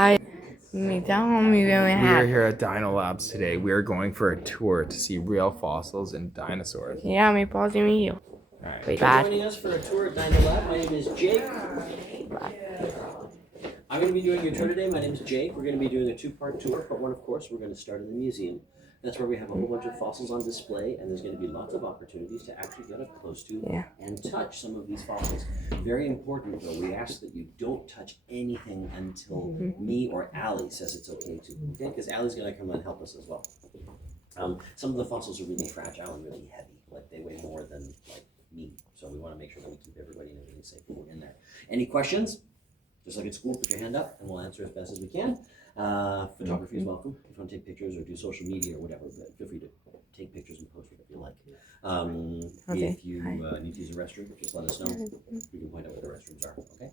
Hi, me down me wearing a We are hat. here at Dino Labs today. We are going for a tour to see real fossils and dinosaurs. Yeah, me pausing me you. Alright. Wait, Thanks for bad. joining us for a tour at Dino Lab. My name is Jake. I'm going to be doing your tour today. My name is Jake. We're going to be doing a two-part tour. Part one, of course, we're going to start in the museum. That's where we have a whole bunch of fossils on display, and there's going to be lots of opportunities to actually get up close to and touch some of these fossils. Very important, though, we ask that you don't touch anything until me or Allie says it's okay to, okay? Because Allie's going to come and help us as well. Some of the fossils are really fragile and really heavy, like they weigh more than like me. So we want to make sure that we keep everybody and everything safe when we're in there. Any questions? Just like at school, put your hand up and we'll answer as best as we can. Photography is welcome. If you want to take pictures or do social media or whatever, but feel free to take pictures and post whatever you like. If you need to use a restroom, just let us know. We can point out where the restrooms are, okay?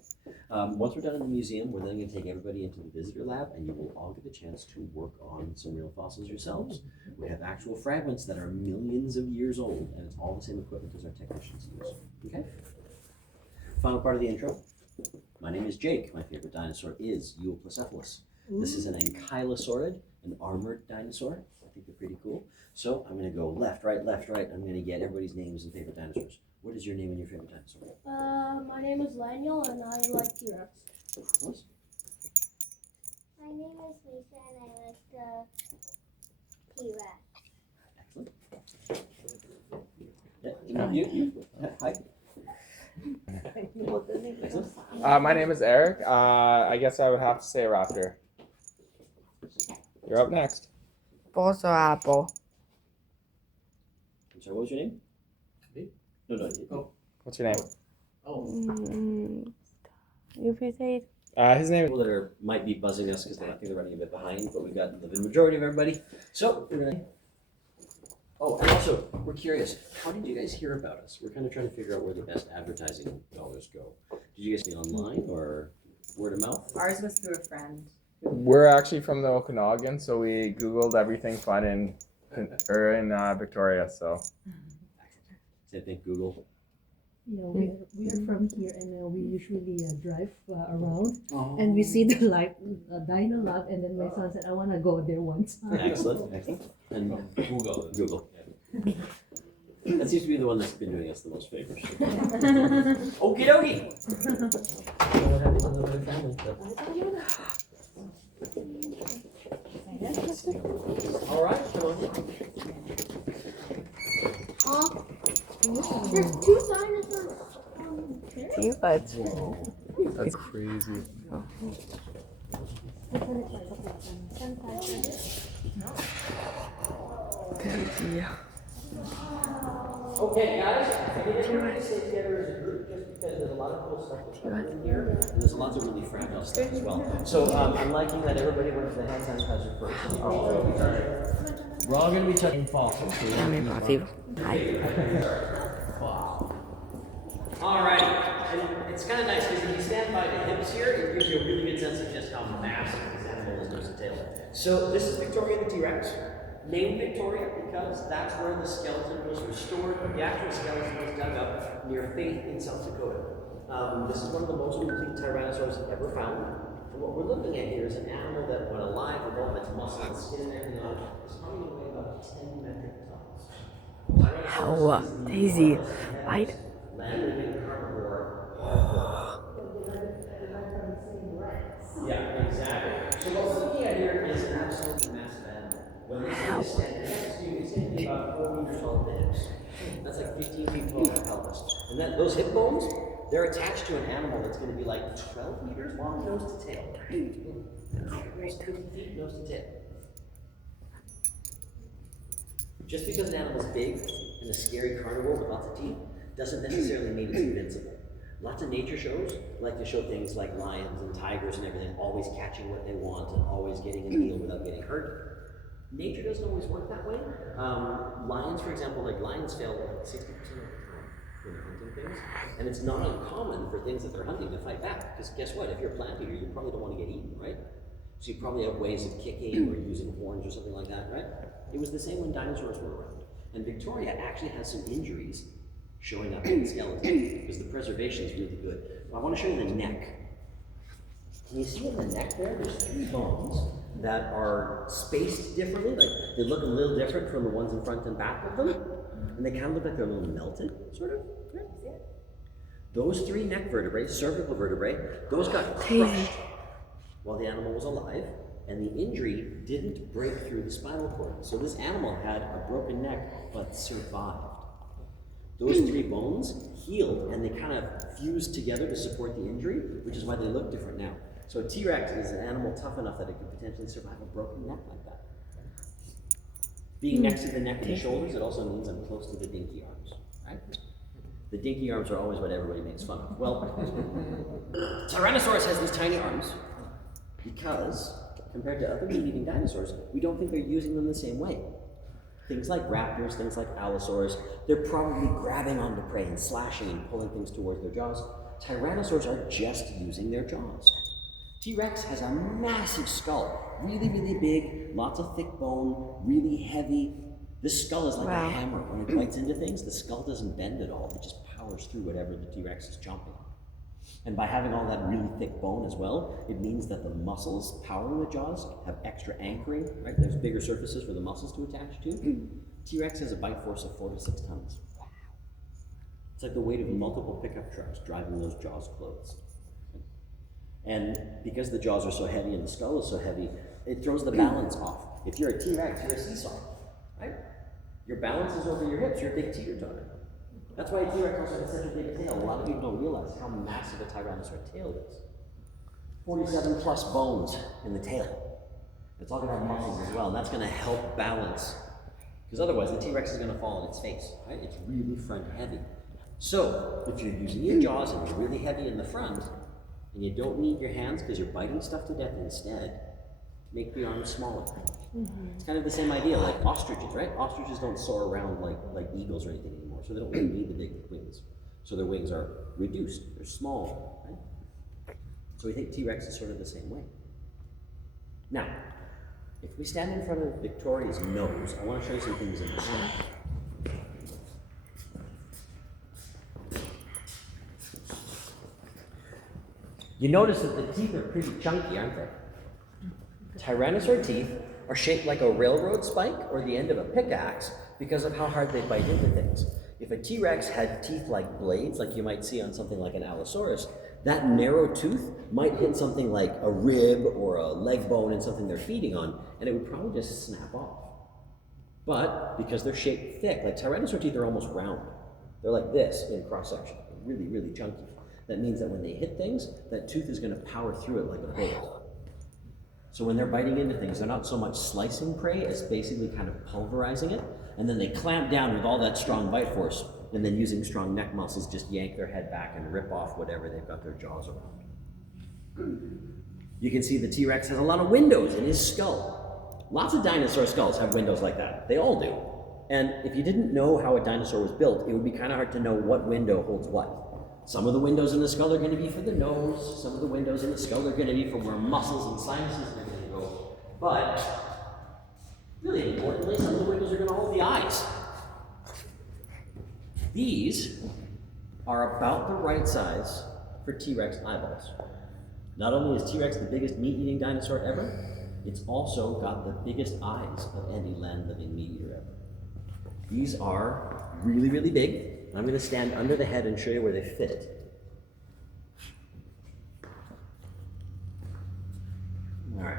Once we're done in the museum, we're then going to take everybody into the visitor lab and you will all get a chance to work on some real fossils yourselves. We have actual fragments that are millions of years old and it's all the same equipment as our technicians use, okay? Final part of the intro. My name is Jake. My favorite dinosaur is Euoplocephalus. This is an ankylosaurid, an armored dinosaur. I think they're pretty cool. So I'm going to go left, right, left, right. I'm going to get everybody's names and favorite dinosaurs. What is your name and your favorite dinosaur? My name is Daniel and I like T-Rex. What? My name is Lisa and I like the T-Rex. Excellent. Yeah, hi. My name is Eric. I guess I would have to say raptor. You're up next. Also apple. I'm sorry, what was your name? Me? No. Oh. What's your name? If you say His name is... People that might be buzzing us because I think they're running a bit behind, but we've got the majority of everybody. So we're gonna. Oh, and also we're curious. How did you guys hear about us? We're kind of trying to figure out where the best advertising dollars go. Did you guys see it online or word of mouth? Ours was through a friend. We're actually from the Okanagan, so we Googled everything fun in Victoria, so. Same thing, Google. Yeah, we are from here and we usually drive around and we see the Dino Lab and then my son said, I want to go there once. Excellent. And Google. That seems to be the one that's been doing us the most favors. Okie dokie. What happens in the family? All right, come on. There's two dinosaurs on there. T-Rex. That's crazy. Yeah. Okay, guys, I think everybody stay together as a group just because there's a lot of cool stuff that's happening here, and there's lots of really fragile stuff as well. So I'm liking that everybody went to the hand sanitizer first. We're all going to be touching fossils. So Yeah, me positive. Hi. all right, and it's kind of nice because if you stand by the hips here, it gives you a really good sense of just how massive this animal is nose to tail. So this is Victoria the T-Rex. Named Victoria because that's where the skeleton was restored. The actual skeleton was dug up near Faith in South Dakota. This is one of the most complete tyrannosaurs ever found. And what we're looking at here is an animal that, when alive with all of its muscle and skin and everything on it, is probably going to weigh about 10 metric tons. Oh, Daisy. Right? Land-living carnivore. Yeah, exactly. So what we're looking at here is an absolutely massive animal. When this thing is standing next to you, it's going to be about 4 meters tall at the hips. That's like 15 feet tall at the pelvis. And then those hip bones, they're attached to an animal that's going to be like 12 meters long, nose to tail. Almost 50 feet, nose to tail. Just because an animal's big and a scary carnivore with lots of teeth doesn't necessarily mean it's invincible. Lots of nature shows like to show things like lions and tigers and everything always catching what they want and always getting a meal without getting hurt. Nature doesn't always work that way. Lions, for example, lions fail like 60% of the time when they're hunting things. And it's not uncommon for things that they're hunting to fight back. Because guess what? If you're a plant eater, you probably don't want to get eaten, right? So you probably have ways of kicking or using horns or something like that, right? It was the same when dinosaurs were around. And Victoria actually has some injuries showing up in the skeleton because the preservation is really good. I want to show you the neck. Can you see in the neck there, there's 3 bones that are spaced differently, like they look a little different from the ones in front and back of them, and they kind of look like they're a little melted, sort of. Yeah. Those 3 neck vertebrae, cervical vertebrae, those got crushed while the animal was alive, and the injury didn't break through the spinal cord. So this animal had a broken neck, but survived. Those 3 bones healed, and they kind of fused together to support the injury, which is why they look different now. So a T-Rex is an animal tough enough that it could potentially survive a broken neck like that. Being next to the neck and the shoulders, it also means I'm close to the dinky arms, right? The dinky arms are always what everybody makes fun of. Well, Tyrannosaurus has these tiny arms because, compared to other meat-eating dinosaurs, we don't think they're using them the same way. Things like raptors, things like allosaurs, they're probably grabbing onto prey and slashing and pulling things towards their jaws. Tyrannosaurs are just using their jaws. T-Rex has a massive skull, really, really big, lots of thick bone, really heavy. This skull is like a hammer. When it bites into things, the skull doesn't bend at all. It just powers through whatever the T-Rex is chomping on. And by having all that really thick bone as well, it means that the muscles powering the jaws have extra anchoring, right? There's bigger surfaces for the muscles to attach to. T-Rex has a bite force of 4 to 6 tons. It's like the weight of multiple pickup trucks driving those jaws closed. And because the jaws are so heavy and the skull is so heavy, it throws the balance off. If you're a T-Rex, you're a seesaw, right? Your balance is over your hips, you're a big teeter-totter. That's why a T-Rex also has such a big tail. A lot of people don't realize how massive a Tyrannosaur tail is. 47 plus bones in the tail. It's all gonna have muscles as well, and that's gonna help balance. Because otherwise the T-Rex is gonna fall on its face, right? It's really front heavy. So, if you're using your jaws and you're really heavy in the front, and you don't need your hands because you're biting stuff to death instead, make the arms smaller. It's kind of the same idea, like ostriches, right? Ostriches don't soar around like eagles or anything anymore, so they don't really need the big wings. So their wings are reduced, they're small, right? So we think T-Rex is sort of the same way. Now, if we stand in front of Victoria's nose, I want to show you some things in the stomach. You notice that the teeth are pretty chunky, aren't they? Tyrannosaur teeth are shaped like a railroad spike or the end of a pickaxe because of how hard they bite into things. If a T-Rex had teeth like blades, like you might see on something like an Allosaurus, that narrow tooth might hit something like a rib or a leg bone in something they're feeding on, and it would probably just snap off. But because they're shaped thick, like Tyrannosaur teeth are almost round. They're like this in cross-section, really, really chunky. That means that when they hit things, that tooth is going to power through it like a bullet. So when they're biting into things, they're not so much slicing prey as basically kind of pulverizing it, and then they clamp down with all that strong bite force, and then using strong neck muscles just yank their head back and rip off whatever they've got their jaws around. You can see the T-Rex has a lot of windows in his skull. Lots of dinosaur skulls have windows like that. They all do. And if you didn't know how a dinosaur was built, it would be kind of hard to know what window holds what. Some of the windows in the skull are going to be for the nose. Some of the windows in the skull are going to be for where muscles and sinuses are going to go. But, really importantly, some of the windows are going to hold the eyes. These are about the right size for T-Rex eyeballs. Not only is T-Rex the biggest meat-eating dinosaur ever, it's also got the biggest eyes of any land-living meat-eater ever. These are really, really big. I'm going to stand under the head and show you where they fit it. All right.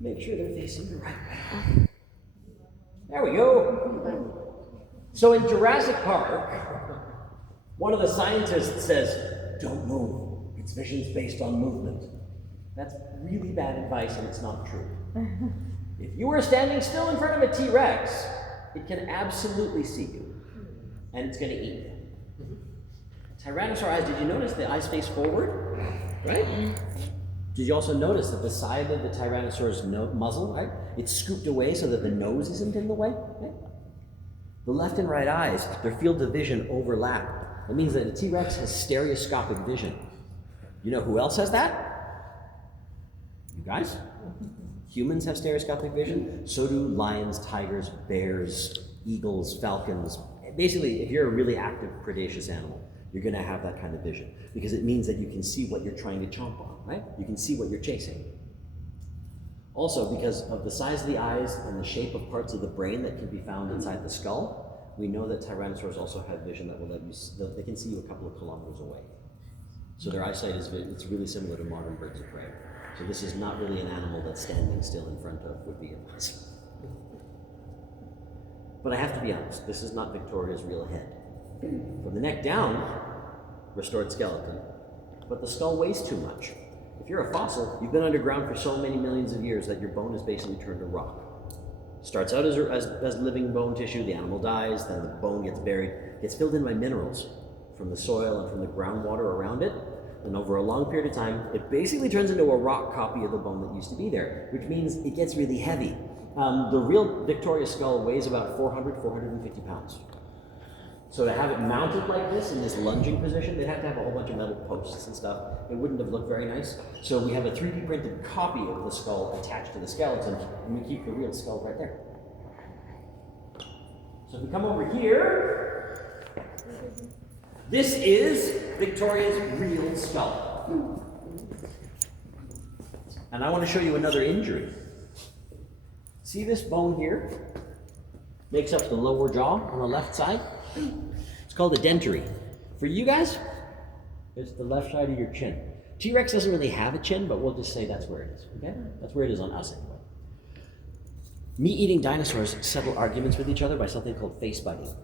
Make sure they're facing the right way. There we go. So in Jurassic Park, one of the scientists says, "Don't move. Its vision's based on movement." That's really bad advice, and it's not true. If you were standing still in front of a T-Rex, it can absolutely see you, and it's going to eat you. Tyrannosaur eyes, did you notice the eyes face forward, right? Did you also notice that the side of the Tyrannosaur's muzzle, right, it's scooped away so that the nose isn't in the way, right? The left and right eyes, their fields of vision overlap. That means that a T-Rex has stereoscopic vision. You know who else has that? You guys? Humans have stereoscopic vision, so do lions, tigers, bears, eagles, falcons. Basically, if you're a really active predaceous animal, you're going to have that kind of vision because it means that you can see what you're trying to chomp on, right? You can see what you're chasing. Also, because of the size of the eyes and the shape of parts of the brain that can be found inside the skull, we know that tyrannosaurs also have vision that will let you, they can see you a couple of kilometers away. So their eyesight is it's really similar to modern birds of prey. So this is not really an animal that's standing still in front of would-be enemies. But I have to be honest, this is not Victoria's real head. From the neck down, restored skeleton, but the skull weighs too much. If you're a fossil, you've been underground for so many millions of years that your bone is basically turned to rock. Starts out as living bone tissue, the animal dies, then the bone gets buried, gets filled in by minerals from the soil and from the groundwater around it, and over a long period of time, it basically turns into a rock copy of the bone that used to be there, which means it gets really heavy. The real Victoria skull weighs about 450 pounds. So to have it mounted like this in this lunging position, they'd have to have a whole bunch of metal posts and stuff. It wouldn't have looked very nice. So we have a 3D printed copy of the skull attached to the skeleton, and we keep the real skull right there. So if we come over here, this is Victoria's real skull. And I want to show you another injury. See this bone here? Makes up the lower jaw on the left side. It's called a dentary. For you guys, it's the left side of your chin. T-Rex doesn't really have a chin, but we'll just say that's where it is, okay? That's where it is on us anyway. Meat-eating dinosaurs settle arguments with each other by something called face biting.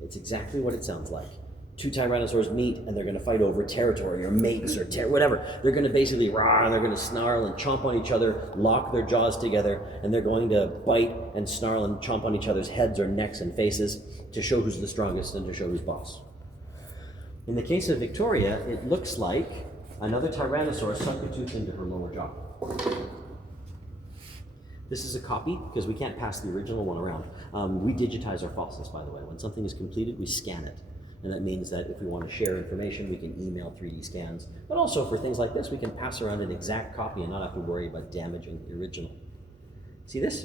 It's exactly what it sounds like. Two tyrannosaurs meet and they're going to fight over territory or mates or whatever. They're going to basically roar and they're going to snarl and chomp on each other, lock their jaws together, and they're going to bite and snarl and chomp on each other's heads or necks and faces to show who's the strongest and to show who's boss. In the case of Victoria, it looks like another tyrannosaur sunk a tooth into her lower jaw. This is a copy because we can't pass the original one around. We digitize our fossils, by the way. When something is completed, we scan it. And that means that if we want to share information, we can email 3D scans. But also for things like this, we can pass around an exact copy and not have to worry about damaging the original. See this?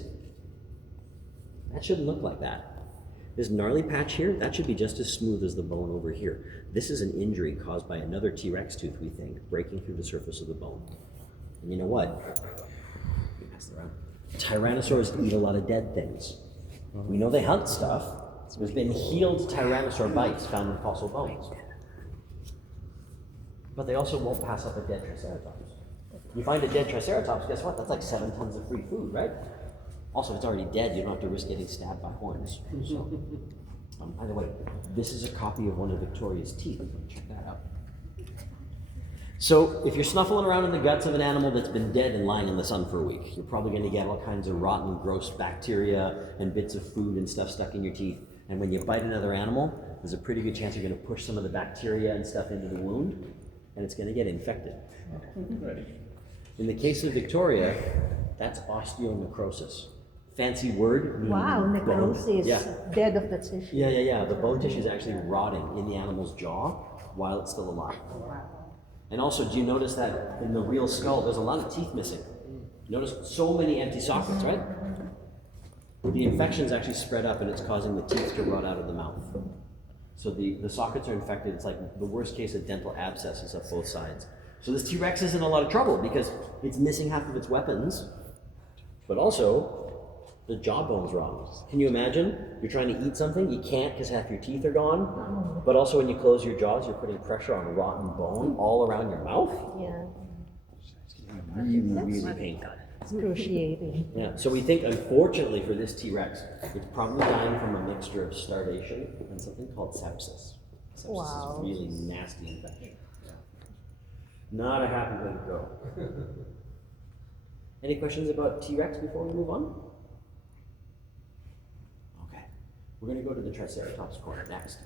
That shouldn't look like that. This gnarly patch here, that should be just as smooth as the bone over here. This is an injury caused by another T-Rex tooth, we think, breaking through the surface of the bone. And you know what? Pass it around. Tyrannosaurs eat a lot of dead things. We know they hunt stuff. There's been healed tyrannosaur bites found in fossil bones. But they also won't pass up a dead triceratops. You find a dead triceratops, guess what? That's like 7 tons of free food, right? Also, if it's already dead, you don't have to risk getting stabbed by horns. So, by the way, this is a copy of one of Victoria's teeth. Check that out. So if you're snuffling around in the guts of an animal that's been dead and lying in the sun for a week, you're probably going to get all kinds of rotten, gross bacteria and bits of food and stuff stuck in your teeth. And when you bite another animal, there's a pretty good chance you're going to push some of the bacteria and stuff into the wound, and it's going to get infected. In the case of Victoria, that's osteonecrosis. Fancy word. Wow, necrosis. Yeah. Dead of the tissue. Yeah. The bone tissue is actually rotting in the animal's jaw while it's still alive. And also, do you notice that in the real skull, there's a lot of teeth missing? Notice so many empty sockets, right? The infection's actually spread up and it's causing the teeth to rot out of the mouth. So the sockets are infected. It's like the worst case of dental abscesses up both sides. So this T-Rex is in a lot of trouble because it's missing half of its weapons, but also the jawbone's wrong. Can you imagine? You're trying to eat something, you can't because half your teeth are gone, but also when you close your jaws, you're putting pressure on rotten bone all around your mouth. Yeah. Really painful. Excruciating. Yeah, so we think, unfortunately for this T-Rex, it's probably dying from a mixture of starvation and something called sepsis. Sepsis Wow. is really nasty infection. Not a happy way to go. Any questions about T-Rex before we move on? Okay, we're going to go to the Triceratops corner next.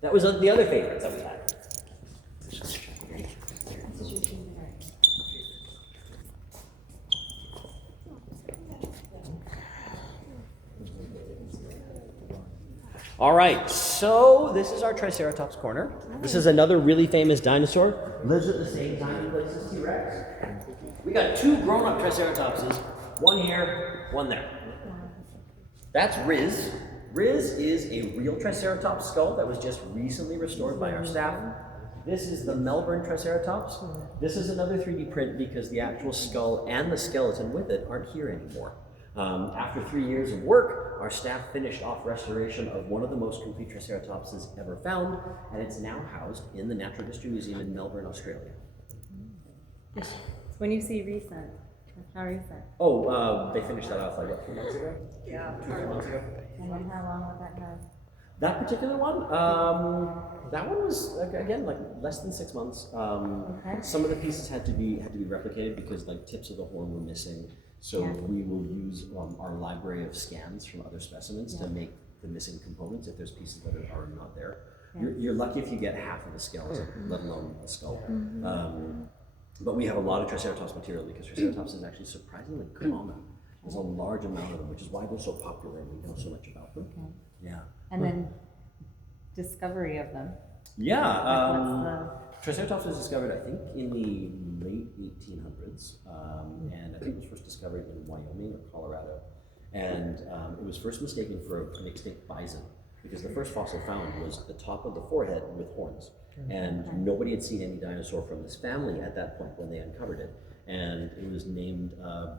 That was the other favorites that we had. All right, so this is our Triceratops corner. This is another really famous dinosaur. Lives at the same time place as T-Rex. We got 2 grown-up Triceratopses, one here, one there. That's Riz, Riz is a real Triceratops skull that was just recently restored by our staff. This is the Melbourne Triceratops. This is another 3D print because the actual skull and the skeleton with it aren't here anymore. After 3 years of work, our staff finished off restoration of one of the most complete Triceratopses ever found, and it's now housed in the Natural History Museum in Melbourne, Australia. When you see recent, how recent? Oh, they finished that off like what, 3 months ago? Yeah. 2 months ago. And then how long will that have? That particular one, that one was again like less than 6 months. Some of the pieces had to be replicated because like tips of the horn were missing. So we will use our library of scans from other specimens to make the missing components if there's pieces that are not there. You're lucky if you get half of the skeleton, let alone the skull. But we have a lot of Triceratops material because Triceratops is actually surprisingly common. There's a large amount of them, which is why they're so popular and we know so much about them. Okay. Yeah. And then discovery of them. Yeah. Triceratops was discovered, I think, in the late 1800s, and I think it was first discovered in Wyoming or Colorado, and it was first mistaken for an extinct bison because the first fossil found was the top of the forehead with horns, and nobody had seen any dinosaur from this family at that point when they uncovered it, and it was named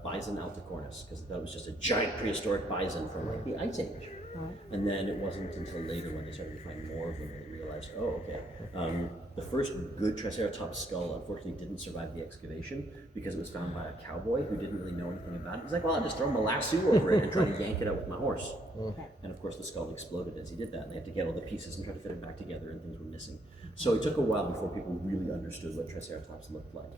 Bison alticornis because that was just a giant prehistoric bison from like the Ice Age. And then it wasn't until later when they started to find more of them that they realized, oh, okay. The first good Triceratops skull unfortunately didn't survive the excavation because it was found by a cowboy who didn't really know anything about it. He's like, well, I'll just throw molasses over it and try to yank it out with my horse. And of course the skull exploded as he did that, and they had to get all the pieces and try to fit it back together, and things were missing. So it took a while before people really understood what Triceratops looked like.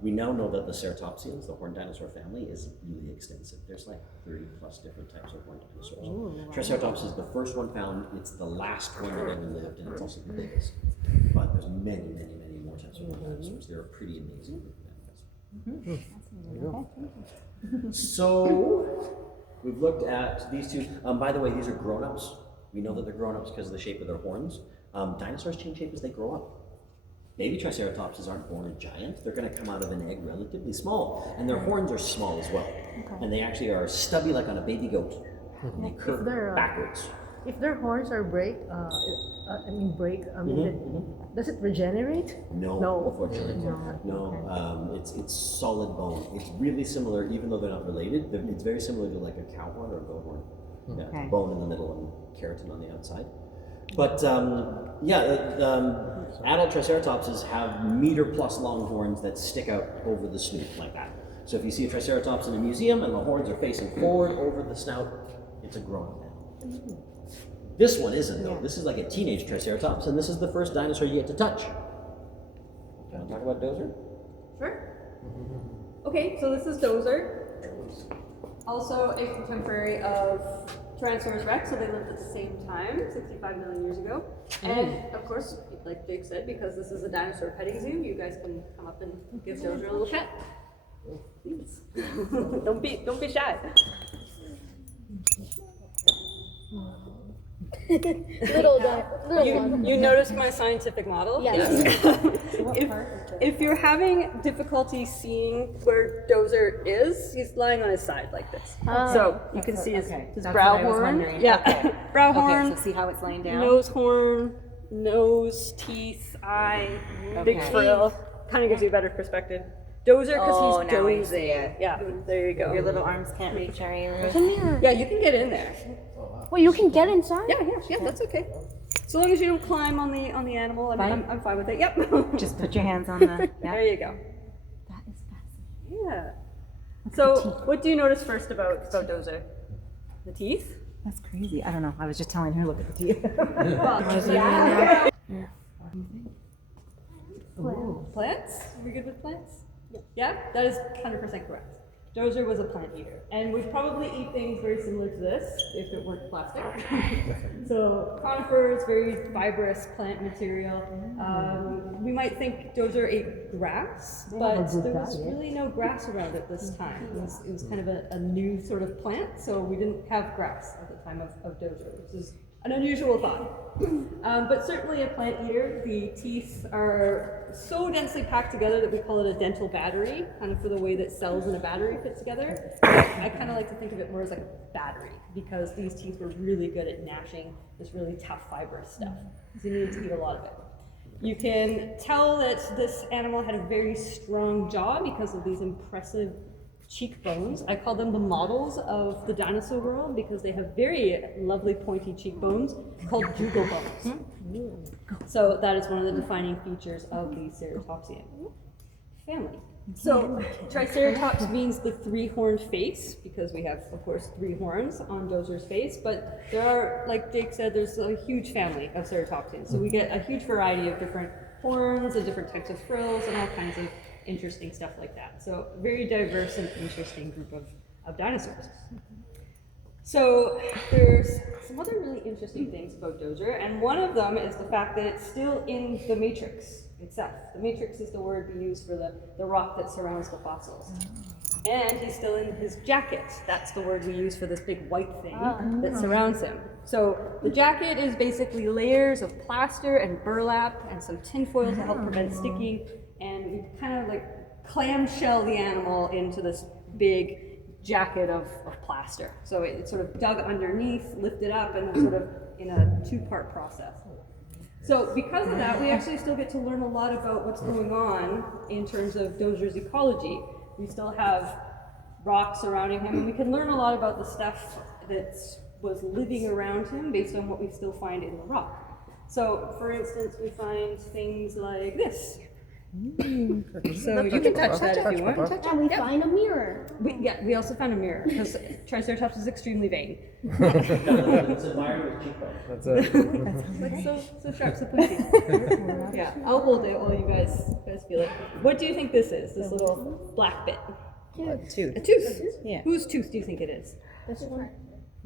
We now know that the ceratopsians, the horned dinosaur family, is really extensive. There's like 30 plus different types of horned dinosaurs. Triceratops is the first one found, it's the last one that ever lived, and it's also the biggest. But there's many, many, many more types of horned dinosaurs. They're a pretty amazing group of animals. So, we've looked at these two. By the way, these are grown-ups. We know that they're grown-ups because of the shape of their horns. Dinosaurs change shape as they grow up. Baby Triceratopses aren't born a giant. They're going to come out of an egg relatively small, and their horns are small as well. And they actually are stubby like on a baby goat. And they curve backwards. If their horns are does it regenerate? No, unfortunately. No. It's solid bone. It's really similar, even though they're not related. It's very similar to like a cow horn or a goat horn. Yeah, bone in the middle and keratin on the outside. But adult Triceratopses have meter-plus long horns that stick out over the snoot like that. So if you see a Triceratops in a museum and the horns are facing forward over the snout, it's a grown-up animal. This one isn't though. This is like a teenage Triceratops, and this is the first dinosaur you get to touch. You want to talk about Dozer? Sure. Okay, so this is Dozer. Also a contemporary of Tyrannosaurus rex, so they lived at the same time, 65 million years ago. And of course, like Jake said, because this is a dinosaur petting zoo, you guys can come up and give Dozer a little pet. Please. don't be shy. Little one. You noticed my scientific model? Yes. If you're having difficulty seeing where Dozer is, he's lying on his side like this. So you can see his brow horn. Yeah, brow horn. Okay, so see how it's laying down? Nose horn, nose, teeth, eye, big frill. Kind of gives you a better perspective. Dozer because he's now I dozing. see it. Yeah, there you go. Your little arms can't reach our ears. Yeah, you can get in there. Well, you can get inside? Yeah, that's okay. So long as you don't climb on the animal, I'm fine with it. Yep. Just put your hands on the. There you go. That is fascinating. Yeah. So, what do you notice first about Dozer? The teeth? That's crazy. I don't know. I was just telling her, look at the teeth. Plants? Are we good with plants? Yeah, that is 100% correct. Dozer was a plant eater, and would probably eat things very similar to this if it weren't plastic. So conifers, very fibrous plant material. We might think Dozer ate grass, but there was really no grass around at this time. It was kind of a new sort of plant, so we didn't have grass at the time of Dozer, which is An unusual thought. But certainly a plant eater. The teeth are so densely packed together that we call it a dental battery, kind of for the way that cells in a battery fit together. I kind of like to think of it more as like a battery, because these teeth were really good at gnashing this really tough fibrous stuff. So you need to eat a lot of it. You can tell that this animal had a very strong jaw because of these impressive cheekbones. I call them the models of the dinosaur world because they have very lovely pointy cheekbones called jugal bones. So that is one of the defining features of the Ceratopsian family. So Triceratops means the three-horned face because we have, of course, 3 horns on Dozer's face, but there are, like Jake said, there's a huge family of Ceratopsians. So we get a huge variety of different horns and different types of frills and all kinds of interesting stuff like that. So very diverse and interesting group of dinosaurs. So there's some other really interesting things about Dozer, and one of them is the fact that it's still in the matrix itself. The matrix is the word we use for the rock that surrounds the fossils. And he's still in his jacket. That's the word we use for this big white thing that surrounds him. So the jacket is basically layers of plaster and burlap and some tinfoil to help prevent sticking, and we kind of like clamshell the animal into this big jacket of plaster. So it's sort of dug underneath, lifted up, and then sort of in a 2-part process. So because of that, we actually still get to learn a lot about what's going on in terms of Dozer's ecology. We still have rocks surrounding him, and we can learn a lot about the stuff that was living around him based on what we still find in the rock. So, for instance, we find things like this. So you can touch that if you want. And we find a mirror. We also found a mirror because Triceratops is extremely vain. It's admired with cheekbones. That's it. It's like so sharp, so pussy. Yeah, I'll hold it while you guys feel it. What do you think this is? This little black bit? Tooth. A tooth. Yeah. Whose tooth do you think it is? This one.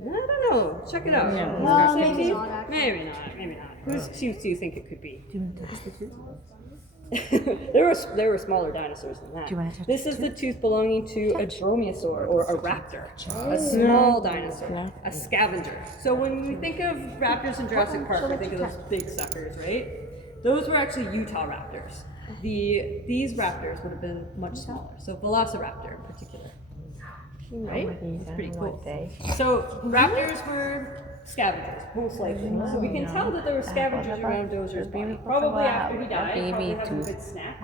I don't know. Check it out. Maybe Maybe not, actually. Maybe not. Whose tooth do you think it could be? there were smaller dinosaurs than that. Do you want to touch This is the tooth belonging to a dromaeosaur, or a raptor, a small dinosaur, a scavenger. So when we think of raptors in Jurassic Park, we think of those big suckers, right? Those were actually Utah raptors. These raptors would have been much smaller, so Velociraptor in particular. Right? It's pretty cool. So raptors were scavengers, most likely. So we can tell that there were scavengers around Dozer's body. Probably after he died, probably having a good snack.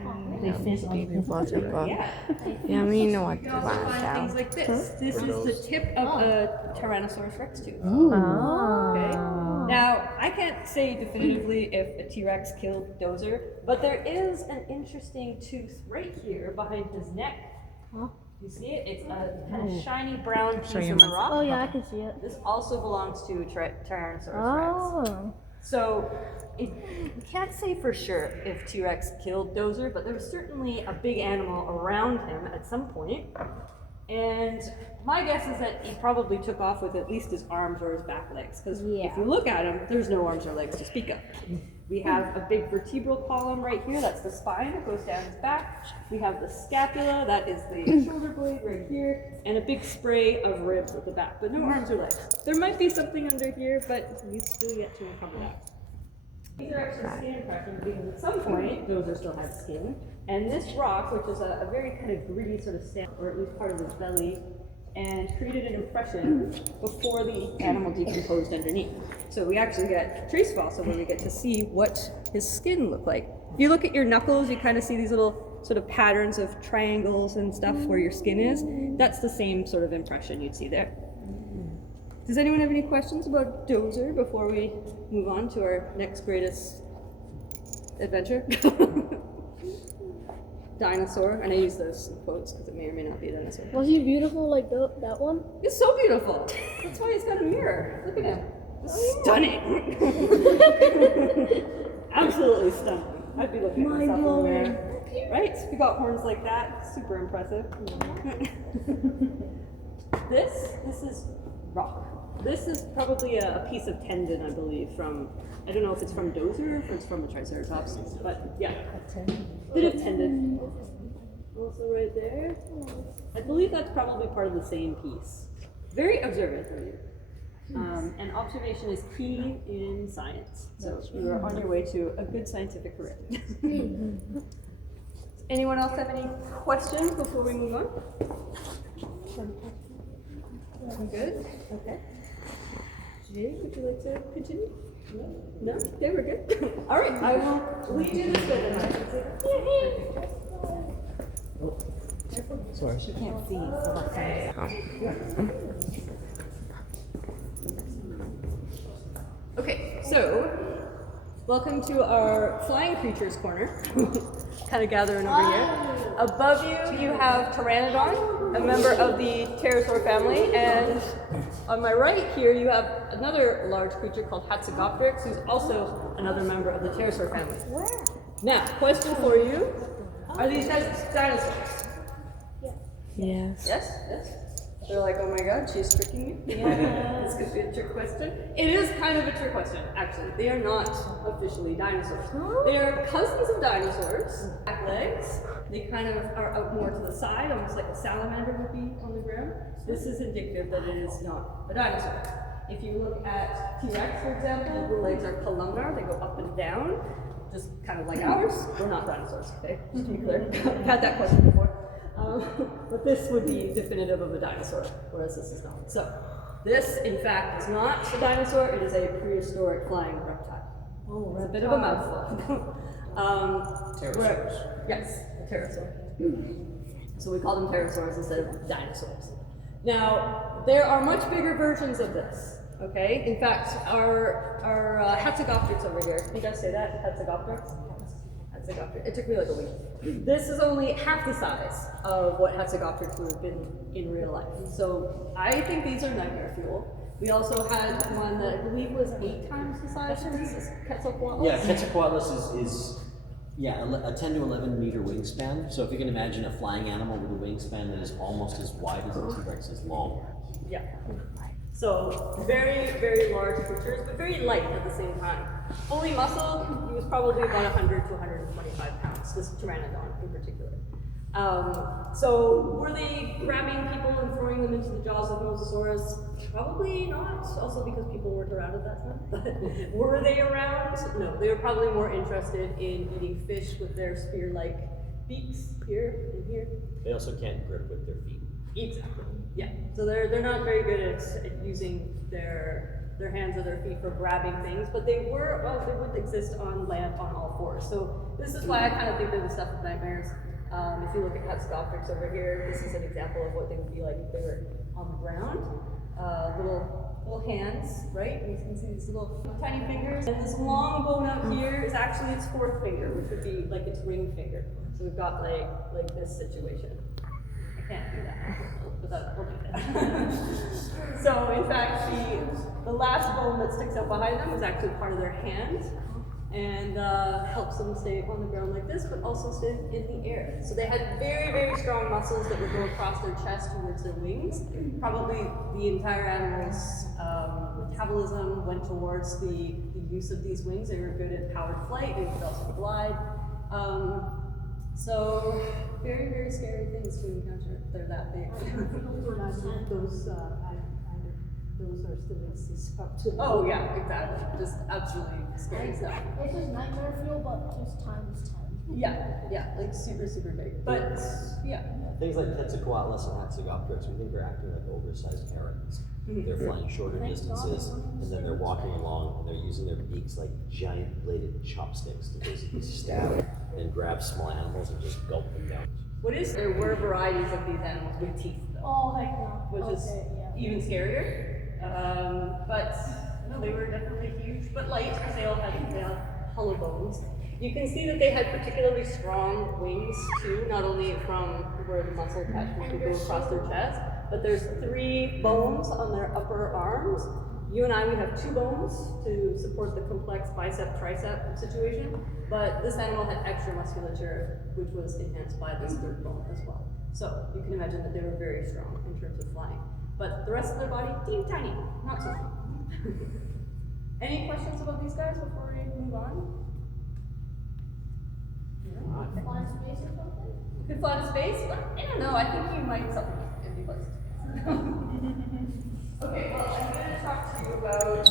Yeah. Yeah, I mean, what? We also find things like this. This is the tip of a Tyrannosaurus rex tooth. Okay. Now, I can't say definitively if a T-Rex killed Dozer, but there is an interesting tooth right here behind his neck. You see it? It's a kind of shiny brown piece in the rock. Oh yeah, I can see it. This also belongs to Tyrannosaurus rex. So we can't say for sure if T-Rex killed Dozer, but there was certainly a big animal around him at some point. And my guess is that he probably took off with at least his arms or his back legs, because if you look at him, there's no arms or legs to speak of. We have a big vertebral column right here, that's the spine that goes down his back. We have the scapula, that is the shoulder blade right here, and a big spray of ribs at the back, but no arms or legs. There might be something under here, but we've still yet to uncover that. These are actually skin impressions because at some point, Dozer still had skin. And this rock, which is a very kind of gritty sort of stamp, or at least part of his belly, and created an impression before the animal decomposed underneath. So we actually get trace fossil where we get to see what his skin looked like. If you look at your knuckles, you kind of see these little sort of patterns of triangles and stuff where your skin is. That's the same sort of impression you'd see there. Does anyone have any questions about Dozer before we move on to our next greatest adventure? Dinosaur, and I use those in quotes because it may or may not be a dinosaur. Was he beautiful like that one? He's so beautiful. That's why he's got a mirror. Look at him. Stunning. Absolutely stunning. I'd be looking at myself in the mirror. Right? If you got horns like that, super impressive. This is rock. This is probably a piece of tendon, I believe, from, I don't know if it's from Dozer or if it's from a Triceratops, but yeah. Bit of tendon. Also right there. I believe that's probably part of the same piece. Very observant of you. And observation is key in science. So you are on your way to a good scientific career. Anyone else have any questions before we move on? I'm good? Okay. Jay, would you like to continue? No? Okay, we're good. All right, I will lead you this way then. Sorry. She can't see, so that's fine. Okay, so welcome to our flying creatures corner. Kind of gathering over here. Above you, you have Pteranodon, a member of the pterosaur family, and on my right here, you have another large creature called Hatzegopteryx, who's also another member of the pterosaur family. Now, question for you: are these guys dinosaurs? Yes. Yes? Yes? They're like, oh my god, she's tricking me? Yeah. This could be a trick question. It is kind of a trick question, actually. They are not officially dinosaurs. They are cousins of dinosaurs. Back legs. They kind of are out more to the side, almost like a salamander would be on the ground. This is indicative that it is not a dinosaur. If you look at T-Rex, for example, the legs are columnar. They go up and down, just kind of like ours. We're not dinosaurs, okay? Just to be clear. I've had that question before. But this would be definitive of a dinosaur, whereas this is not. So, this, in fact, is not a dinosaur. It is a prehistoric flying reptile. Oh, it's a bit of a mouthful. Pterosaurs. Yes, a pterosaur. So we call them pterosaurs instead of dinosaurs. Now, there are much bigger versions of this. Okay. In fact, our Hatzegopteryx over here. Can you guys say that? Hatzegopteryx. It took me like a week. This is only half the size of what Hatzegopteryx would have been in real life. So I think these are nightmare fuel. We also had one that I believe was 8 times the size of this, Quetzalcoatlus. Yeah, Quetzalcoatlus is a 10 to 11 meter wingspan. So if you can imagine a flying animal with a wingspan that is almost as wide as a T-Rex is long. Yeah. So very, very large creatures, but very light at the same time. Fully muscled, he was probably about 100 to 125 pounds, this Pteranodon in particular. So were they grabbing people and throwing them into the jaws of Mosasaurus? Probably not, also because people weren't around at that time. Were they around? No, they were probably more interested in eating fish with their spear-like beaks here and here. They also can't grip with their feet. Exactly. Yeah. So they're not very good at using their hands or their feet for grabbing things, but they would exist on land on all fours. So this is why I kind of think they're the stuff of nightmares. If you look at Hatzegopteryx over here, this is an example of what they would be like if they were on the ground. Little hands, right? And you can see these little tiny fingers. And this long bone out here is actually its 4th finger, which would be like its ring finger. So we've got like this situation. I can't do that, but that'll do that. So in fact, the last bone that sticks out behind them is actually part of their hand and helps them stay on the ground like this, but also stay in the air. So they had very, very strong muscles that would go across their chest towards their wings. Probably the entire animal's metabolism went towards the use of these wings. They were good at powered flight, they could also glide. So very, very scary things to encounter. They're that big. Those are still exist. Oh yeah, exactly. Just absolutely scary stuff. This is nightmare fuel, but just times 10. Yeah, like super, super big. But yeah. Things like Quetzalcoatlus and Hatzegopteryx, we think they're acting like oversized herons. They're flying shorter distances, and then they're walking along, and they're using their beaks like giant bladed chopsticks to basically stab and grab small animals and just gulp them down. There were varieties of these animals with teeth, though, Oh, heck no. which is even scarier. But no, they were definitely huge, but light because they all had hollow bones. You can see that they had particularly strong wings too, not only from where the muscle attachment would go across their chest, but there's 3 bones on their upper arms. You and I, we have 2 bones to support the complex bicep-tricep situation, but this animal had extra musculature, which was enhanced by this 3rd bone as well. So you can imagine that they were very strong in terms of flying. But the rest of their body, teeny tiny, not so strong. Any questions about these guys before we move on? Fly in space or something? Could fly to space? I don't know, I think you might suffocate if you was. Okay, well, I'm going to talk to to you about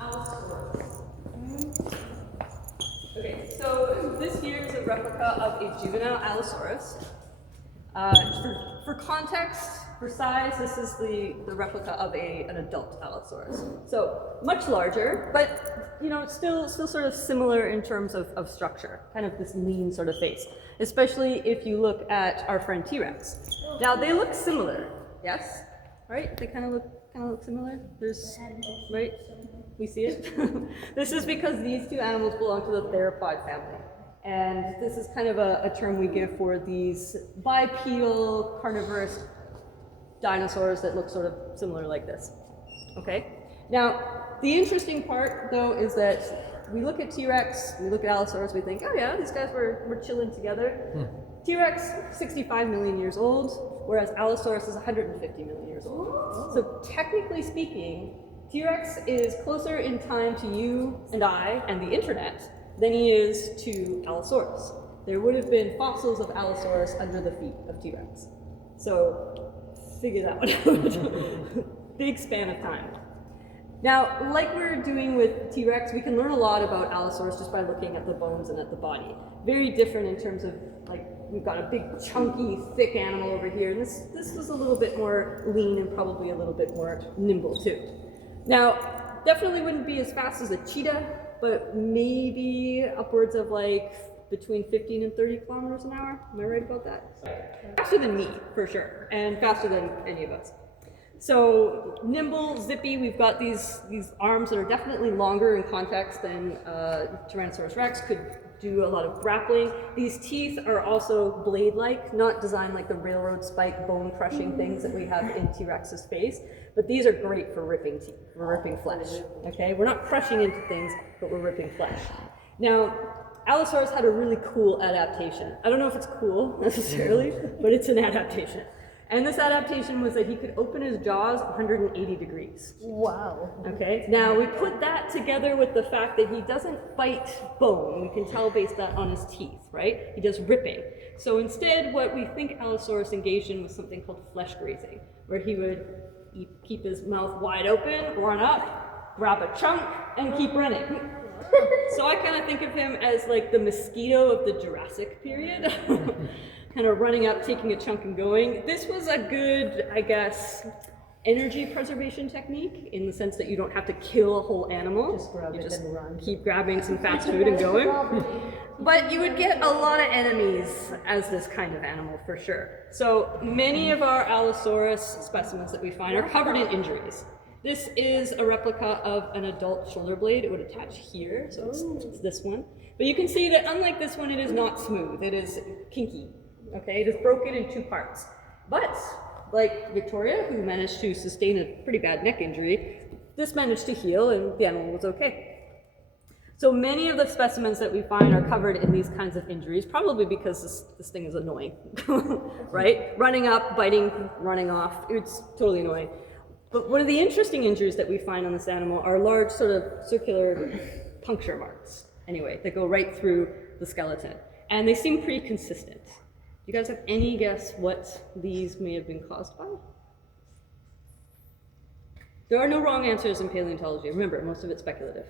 Allosaurus. Okay, so this here is a replica of a juvenile Allosaurus. For context, for size, this is the replica of an adult Allosaurus. So much larger, but still sort of similar in terms of structure, kind of this lean sort of face. Especially if you look at our friend T-Rex. Now they look similar, yes, right? They kind of look similar. There's right. We see it. This is because these two animals belong to the theropod family. And this is kind of a term we give for these bipedal carnivorous dinosaurs that look sort of similar like this. Okay? Now, the interesting part, though, is that we look at T-Rex, we look at Allosaurus, we think, oh yeah, these guys were chilling together. T-Rex, 65 million years old, whereas Allosaurus is 150 million years old. So technically speaking, T-Rex is closer in time to you and I and the internet than he is to Allosaurus. There would have been fossils of Allosaurus under the feet of T-Rex. So figure that one out. Big span of time. Now, like we're doing with T-Rex, we can learn a lot about Allosaurus just by looking at the bones and at the body. Very different in terms of, like, we've got a big, chunky, thick animal over here, and this was a little bit more lean and probably a little bit more nimble too. Now, definitely wouldn't be as fast as a cheetah, but maybe upwards of like between 15 and 30 kilometers an hour. Am I right about that? Faster than me, for sure, and faster than any of us. So nimble, zippy, we've got these arms that are definitely longer in context than Tyrannosaurus rex, could do a lot of grappling. These teeth are also blade-like, not designed like the railroad spike bone-crushing things that we have in T-Rex's face, but these are great for ripping teeth, for ripping flesh, okay? We're not crushing into things, but we're ripping flesh. Now, Allosaurus had a really cool adaptation. I don't know if it's cool, necessarily, but it's an adaptation. And this adaptation was that he could open his jaws 180 degrees. Wow. Okay, now we put that together with the fact that he doesn't bite bone. We can tell based on his teeth, right? He does ripping. So instead, what we think Allosaurus engaged in was something called flesh grazing, where he would keep his mouth wide open, run up, grab a chunk, and keep running. So I kind of think of him as like the mosquito of the Jurassic period. Kind of running up, taking a chunk and going. This was a good, I guess, energy preservation technique in the sense that you don't have to kill a whole animal. Just grab it and run. Keep grabbing some fast food and going. But you would get a lot of enemies as this kind of animal for sure. So many of our Allosaurus specimens that we find are covered in injuries. This is a replica of an adult shoulder blade. It would attach here, so it's this one. But you can see that unlike this one, it is not smooth. It is kinky. Okay, it is broken in two parts. But, like Victoria, who managed to sustain a pretty bad neck injury, this managed to heal and the animal was okay. So many of the specimens that we find are covered in these kinds of injuries, probably because this thing is annoying, right? Running up, biting, running off, it's totally annoying. But one of the interesting injuries that we find on this animal are large sort of circular puncture marks, anyway, that go right through the skeleton. And they seem pretty consistent. Do you guys have any guess what these may have been caused by? There are no wrong answers in paleontology. Remember, most of it's speculative.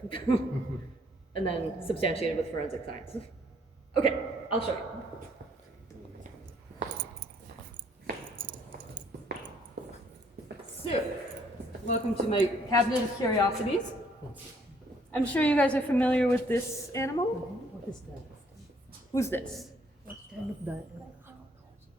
And then substantiated with forensic science. Okay, I'll show you. So, welcome to my cabinet of curiosities. I'm sure you guys are familiar with this animal. What is that? Who's this? What kind of that?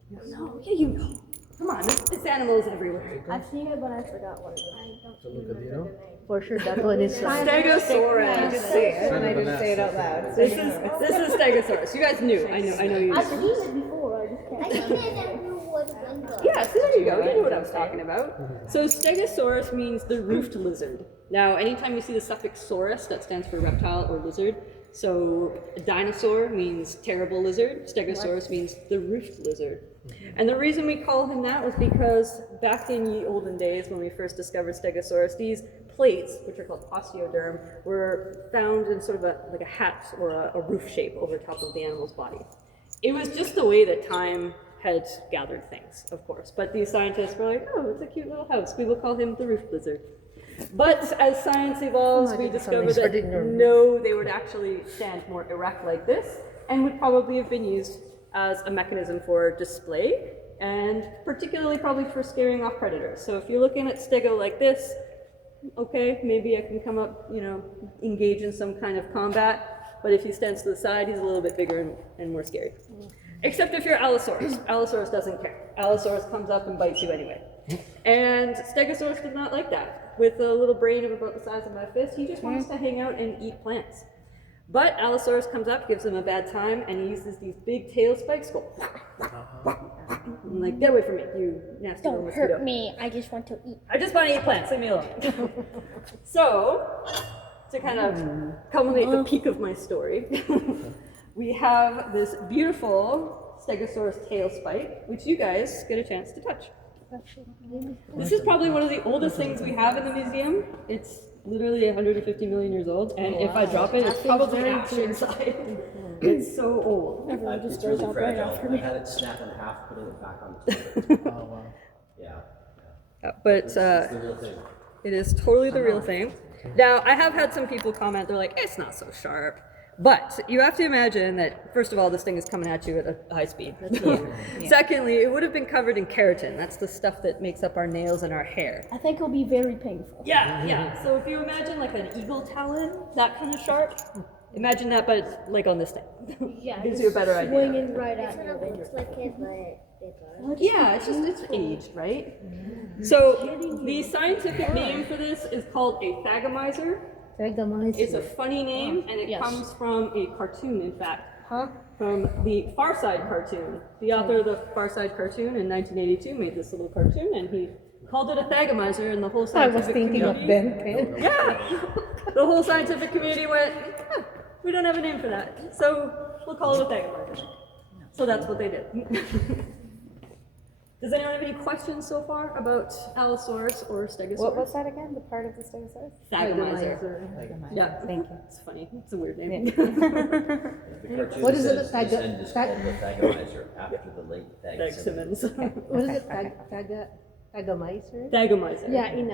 No, yeah, you know. Come on, this animal is everywhere. I've seen it, but I forgot what it is. I don't remember the name. For sure, that one is Stegosaurus. I did say it, and I didn't say it out loud. This is Stegosaurus. You guys knew. I know you I've knew. seen it before, I just I can't think there's a blue wood window. Yeah, so there you go. You know what I was talking about. So Stegosaurus means the roofed lizard. Now, anytime you see the suffix saurus, that stands for reptile or lizard. So a dinosaur means terrible lizard. Stegosaurus means the roofed lizard. And the reason we call him that was because back in the olden days when we first discovered Stegosaurus, these plates, which are called osteoderm, were found in sort of like a hat or a roof shape over top of the animal's body. It was just the way that time had gathered things, of course. But these scientists were like, oh, it's a cute little house. We will call him the roofed lizard. But as science evolves, we discovered that no, they would actually stand more erect like this and would probably have been used as a mechanism for display and particularly probably for scaring off predators. So if you're looking at stego like this, okay, maybe I can come up, you know, engage in some kind of combat, but if he stands to the side, he's a little bit bigger and more scary. Except if you're Allosaurus. Allosaurus doesn't care. Allosaurus comes up and bites you anyway. And Stegosaurus does not like that. With a little brain of about the size of my fist, he just wants to hang out and eat plants. But Allosaurus comes up, gives him a bad time, and he uses these big tail spikes, go, I'm like, get away from me, you nasty little Don't mosquito. hurt me. I just want to eat. I just want to eat plants, leave me alone. So, to kind of culminate the peak of my story, we have this beautiful Stegosaurus tail spike, which you guys get a chance to touch. This is probably one of the oldest things we have in the museum. It's literally 150 million years old, and if I drop it, it's probably actually inside. It's so old. Everyone just throws out right after me. I had it snap in half, putting it back on the table. Oh, wow. Yeah. But It's the real thing. it is totally the real thing. Now, I have had some people comment, they're like, it's not so sharp. But you have to imagine that, first of all, this thing is coming at you at a high speed. Secondly, it would have been covered in keratin. That's the stuff that makes up our nails and our hair. I think it'll be very painful. Yeah. So if you imagine like an eagle talon, that kind of sharp, imagine that, but like on this thing. Yeah, Gives you a better idea. swinging right at It you. sort of looks like it, but it's Yeah, it's aged, right? So the scientific name for this is called a thagomizer. It's a funny name, and it comes from a cartoon, in fact. From the Far Side cartoon. The author of the Far Side cartoon in 1982 made this little cartoon, and he called it a thagomizer, and the whole scientific community... Yeah! The whole scientific community went, we don't have a name for that, so we'll call it a thagomizer. So that's what they did. Does anyone have any questions so far about Allosaurus or Stegosaurus? What was that again? The part of the Stegosaurus? Thagomizer. Thagomizer. Yeah. Thank you. It's funny. It's a weird name. The cartoon What is it, says this end is called the Thagomizer after the late Thag Thag Simmons. Simmons. What is it? Tagomizer? Thagomizer. Yeah, in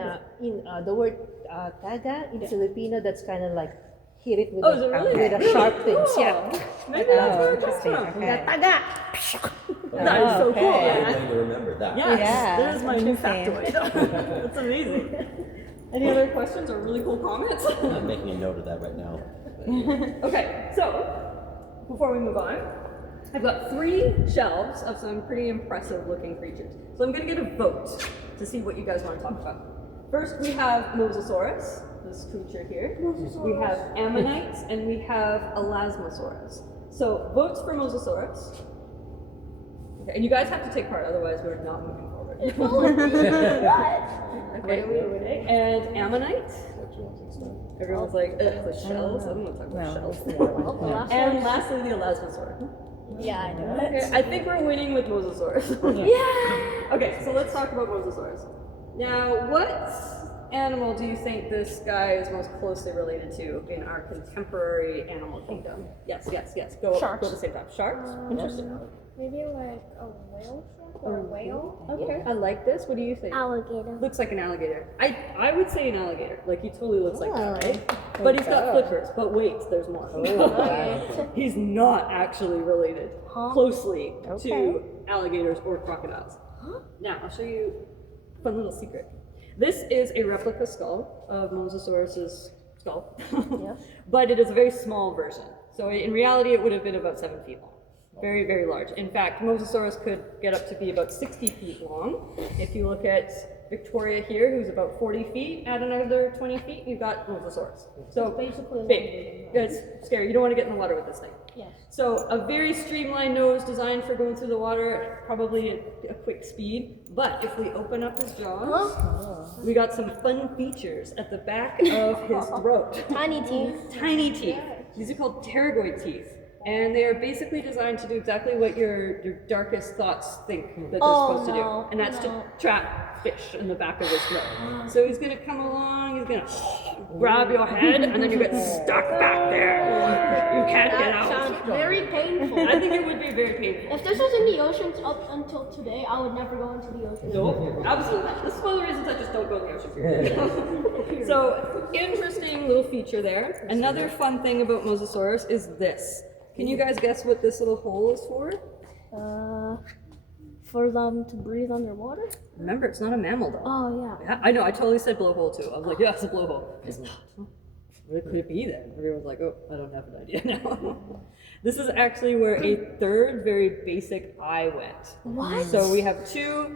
the word taga in Filipino, that's kind of like hit it with, Oh, is it really? with a sharp thing. Cool. Yeah. Maybe that's where it comes from. Okay. Taga. That is so okay. cool. I'm going to remember that. Yes, Yeah, that is my new interesting. factoid. That's amazing. Any other questions or really cool comments? I'm making a note of that right now. Okay, so before we move on, I've got 3 shelves of some pretty impressive looking creatures. So I'm going to get a vote to see what you guys want to talk about. First, we have Mosasaurus, this creature here. We have Ammonites, and we have Elasmosaurus. So votes for Mosasaurus. Okay, and you guys have to take part, otherwise we're not moving forward. Okay, and Ammonite. Everyone's like, ugh, the shells. I don't want to talk about shells. And lastly, the Elasmosaurus. Yeah, I know. Okay, I think we're winning with Mosasaurus. Yeah. Okay, so let's talk about Mosasaurus. Now, what animal do you think this guy is most closely related to in our contemporary animal kingdom? Yes. Go at the same time. Sharks? Interesting. Maybe like a whale shark or a whale. Okay, I like this. What do you think? Alligator. Looks like an alligator. I would say an alligator. Like, he totally looks like that, right? But he's got flippers. But wait, there's more. He's not actually related closely to alligators or crocodiles. Now, I'll show you a fun little secret. This is a replica skull of Mosasaurus's skull, but it is a very small version. So in reality, it would have been about 7 feet long. Very, very large. In fact, Mosasaurus could get up to be about 60 feet long. If you look at Victoria here, who's about 40 feet, add another 20 feet, you've got Mosasaurus. So Basically, big. It's scary. You don't want to get in the water with this thing. yes. So a very streamlined nose designed for going through the water, probably at a quick speed. But if we open up his jaws, we got some fun features at the back of his throat. Tiny teeth. Tiny teeth. These are called pterygoid teeth, And they are basically designed to do exactly what your darkest thoughts think that they're Oh, supposed to do. no, And that's no. to trap fish in the back of his throat. So he's gonna come along, he's gonna grab your head, and then you get stuck back there. You can't get That out. sounds very painful. I think it would be very painful. If this was in the oceans up until today, I would never go into the ocean. Nope, absolutely. This is one of the reasons I just don't go in the ocean. Period. So, interesting little feature there. Another fun thing about Mosasaurus is this. Can you guys guess what this little hole is for? For them to breathe underwater? Remember, it's not a mammal though. Oh, yeah. Yeah, I know, I totally said blowhole too. I was like, yeah, it's a blowhole. It's not. What could it be then? Everyone's like, oh, I don't have an idea now. This is actually where a third very basic eye went. What? So we have two,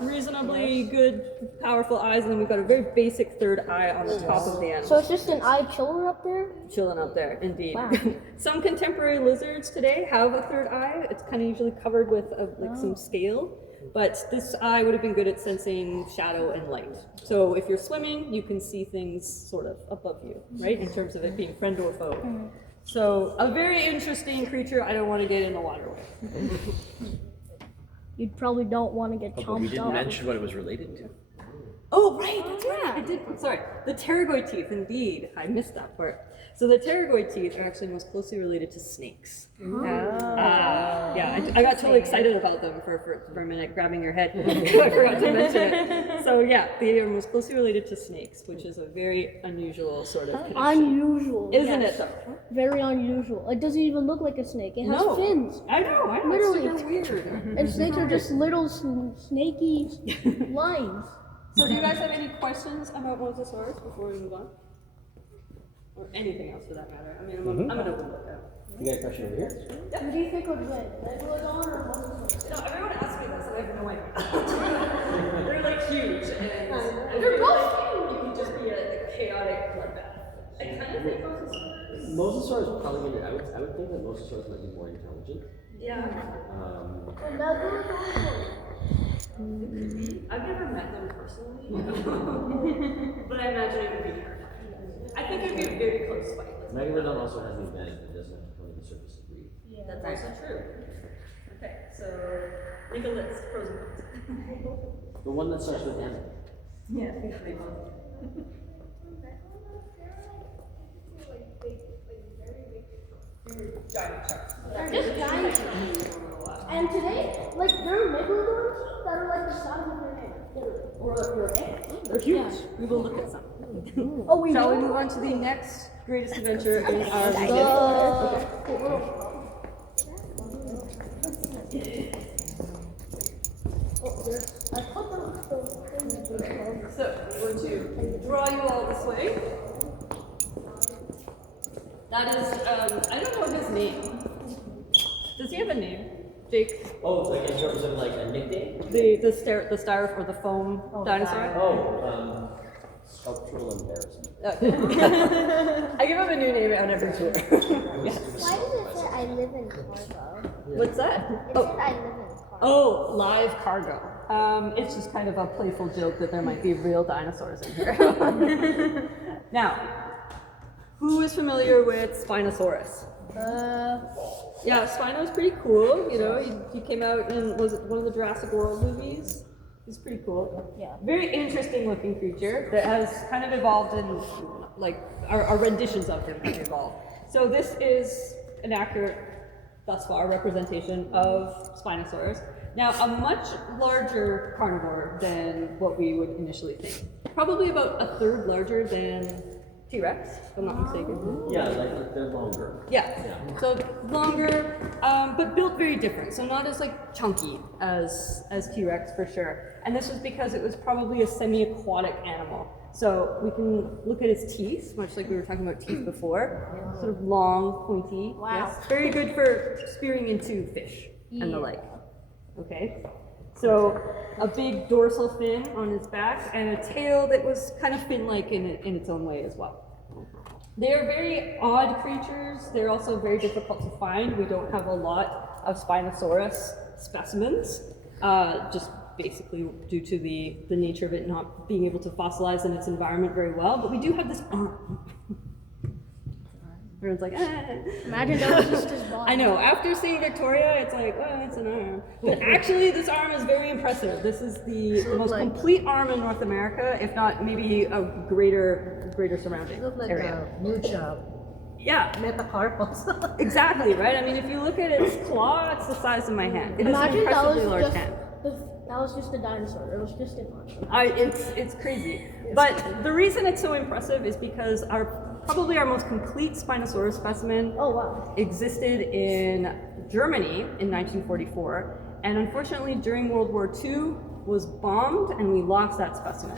reasonably good, powerful eyes, and then we've got a very basic third eye on the top of the animal. So it's just an eye chiller up there? Chilling up there, indeed. Wow. Some contemporary lizards today have a third eye. It's kind of usually covered with some scale. But this eye would have been good at sensing shadow and light. So if you're swimming, you can see things sort of above you, right? In terms of it being friend or foe. So a very interesting creature I don't want to get in the water with. You probably don't want to get But we chomped didn't up. mention what it was related to. Oh, right, that's right. I did. Sorry. The pterygoid teeth, indeed. I missed that part. So the pterygoid teeth are actually most closely related to snakes. Yeah, I got totally excited about them for a minute, grabbing your head. I forgot to mention it. So yeah, they are most closely related to snakes, which is a very unusual sort of connection. Unusual. Isn't yes. it though? Very unusual. It doesn't even look like a snake. It has No. fins. I know, Literally. it's super weird. And snakes are just little snaky lines. So do you guys have any questions about Mosasaurus before we move on? Or anything else for that matter? I mean, I'm an open book. You got a question over here? What do you think would win? Megalodon or Mosasaurus? No, everyone asks me this and I have no idea. They're like huge and They're both huge. You can just be a chaotic bloodbath. I kind of think Mosasaurus. Mosasaurus is probably going to, I would think that Mosasaurus might be more intelligent. Yeah. I've never met them personally, but I imagine it would be terrifying. I think it would be a very close fight. Megalodon also has the advantage that it doesn't have to come to the surface and breathe. That's also true. Okay, so make a list, pros and cons. The one that starts with M. Yeah. Giant sharks. They're just giant. And today, like, there are megalodons that are like the size of your head. Literally. Or your ant. They're huge. We will look at some. Oh, we Shall we will? move on to the next greatest adventure in our So, we're going to draw you all this way. That is, I don't know his name. Does he have a name? Jake? Oh, like in terms of like a nickname? The styrofoam or the foam dinosaur? Oh, sculptural embarrassment. I give him a new name on every tour. Yes. Why does it say I live in cargo? What's that? It Oh. said I live in cargo. Oh, live cargo. It's just kind of a playful joke that there might be real dinosaurs in here. Now, who is familiar with Spinosaurus? Yeah, Spino is pretty cool. You know, he came out in, was it one of the Jurassic World movies? He's pretty cool. Yeah. Very interesting looking creature that has kind of evolved in, like, our renditions of him have evolved. So this is an accurate, thus far, representation of Spinosaurus. Now, a much larger carnivore than what we would initially think. Probably about a third larger than T-Rex, if I'm not mistaken. Yeah, like they're longer. Yeah. So longer, but built very different. So not as like chunky as T-Rex for sure. And this was because it was probably a semi-aquatic animal. So we can look at his teeth, much like we were talking about teeth before. Sort of long, pointy. Wow. Yes. Very good for spearing into fish and the like. Okay. So a big dorsal fin on his back and a tail that was kind of fin-like in its own way as well. They are very odd creatures. They're also very difficult to find. We don't have a lot of Spinosaurus specimens, just basically due to the nature of it not being able to fossilize in its environment very well. But we do have this arm. Everyone's like, Imagine that was just his body. I know, after seeing Victoria, it's like, well, it's an arm. But actually, this arm is very impressive. This is the most complete arm in North America, if not maybe a greater surrounding Look like area. a huge Yeah, metacarpal. exactly, right? I mean, if you look at its claw, it's the size of my hand. It is an Imagine that was impressively large just hand. that was just a dinosaur. It was just an arm. It's crazy. But the reason it's so impressive is because probably our most complete Spinosaurus specimen Oh wow. existed in Germany in 1944, and unfortunately during World War II was bombed and we lost that specimen.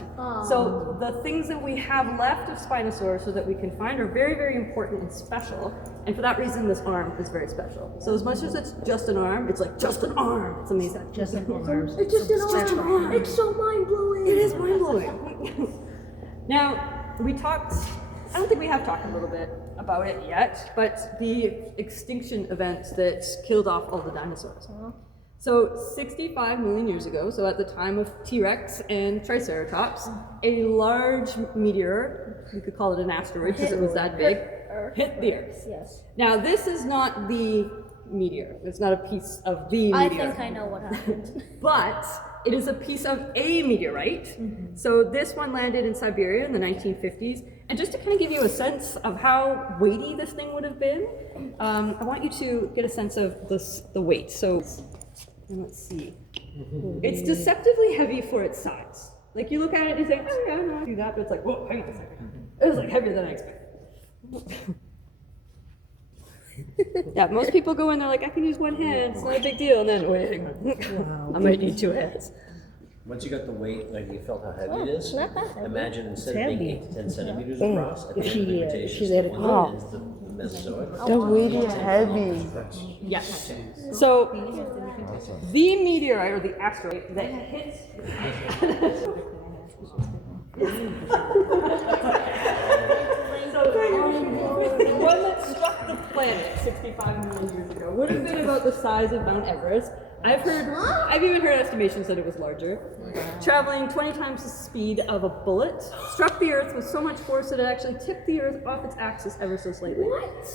So the things that we have left of Spinosaurus that we can find are very, very important and special, and for that reason this arm is very special. So as much as it's just an arm, it's like just an arm. It's amazing. Just an arm. It's just an arm. It's so mind blowing. It is mind-blowing. Now, I don't think we have talked a little bit about it yet, but the extinction events that killed off all the dinosaurs. So 65 million years ago, so at the time of T-Rex and Triceratops, a large meteor, you could call it an asteroid because it was that big, hit the Earth. Yes. Now, this is not the meteor. It's not a piece of the meteor. I think I know what happened. But it is a piece of a meteorite. So this one landed in Siberia in the 1950s. And just to kind of give you a sense of how weighty this thing would have been, I want you to get a sense of the weight. So let's see. It's deceptively heavy for its size. Like you look at it and you think, oh yeah, I know how to do that, but it's like, whoa, hang on a second. It was like heavier than I expected. Yeah, most people go in there like, I can use one hand, it's not a big deal, and then, wait, hang on. I might need two hands. Once you got the weight, like you felt how heavy it is, not that heavy. imagine instead of It's being heavy. 8 to 10 centimeters across, at the end of the If Cretaceous, she the let it one go. that is the Mesozoic. The weight is heavy. Yeah. So, the meteorite, or the asteroid, that hit... So, the one that struck the planet 65 million years ago would have been about the size of Mount Everest. I've even heard estimations that it was larger. Traveling 20 times the speed of a bullet, struck the Earth with so much force that it actually tipped the Earth off its axis ever so slightly.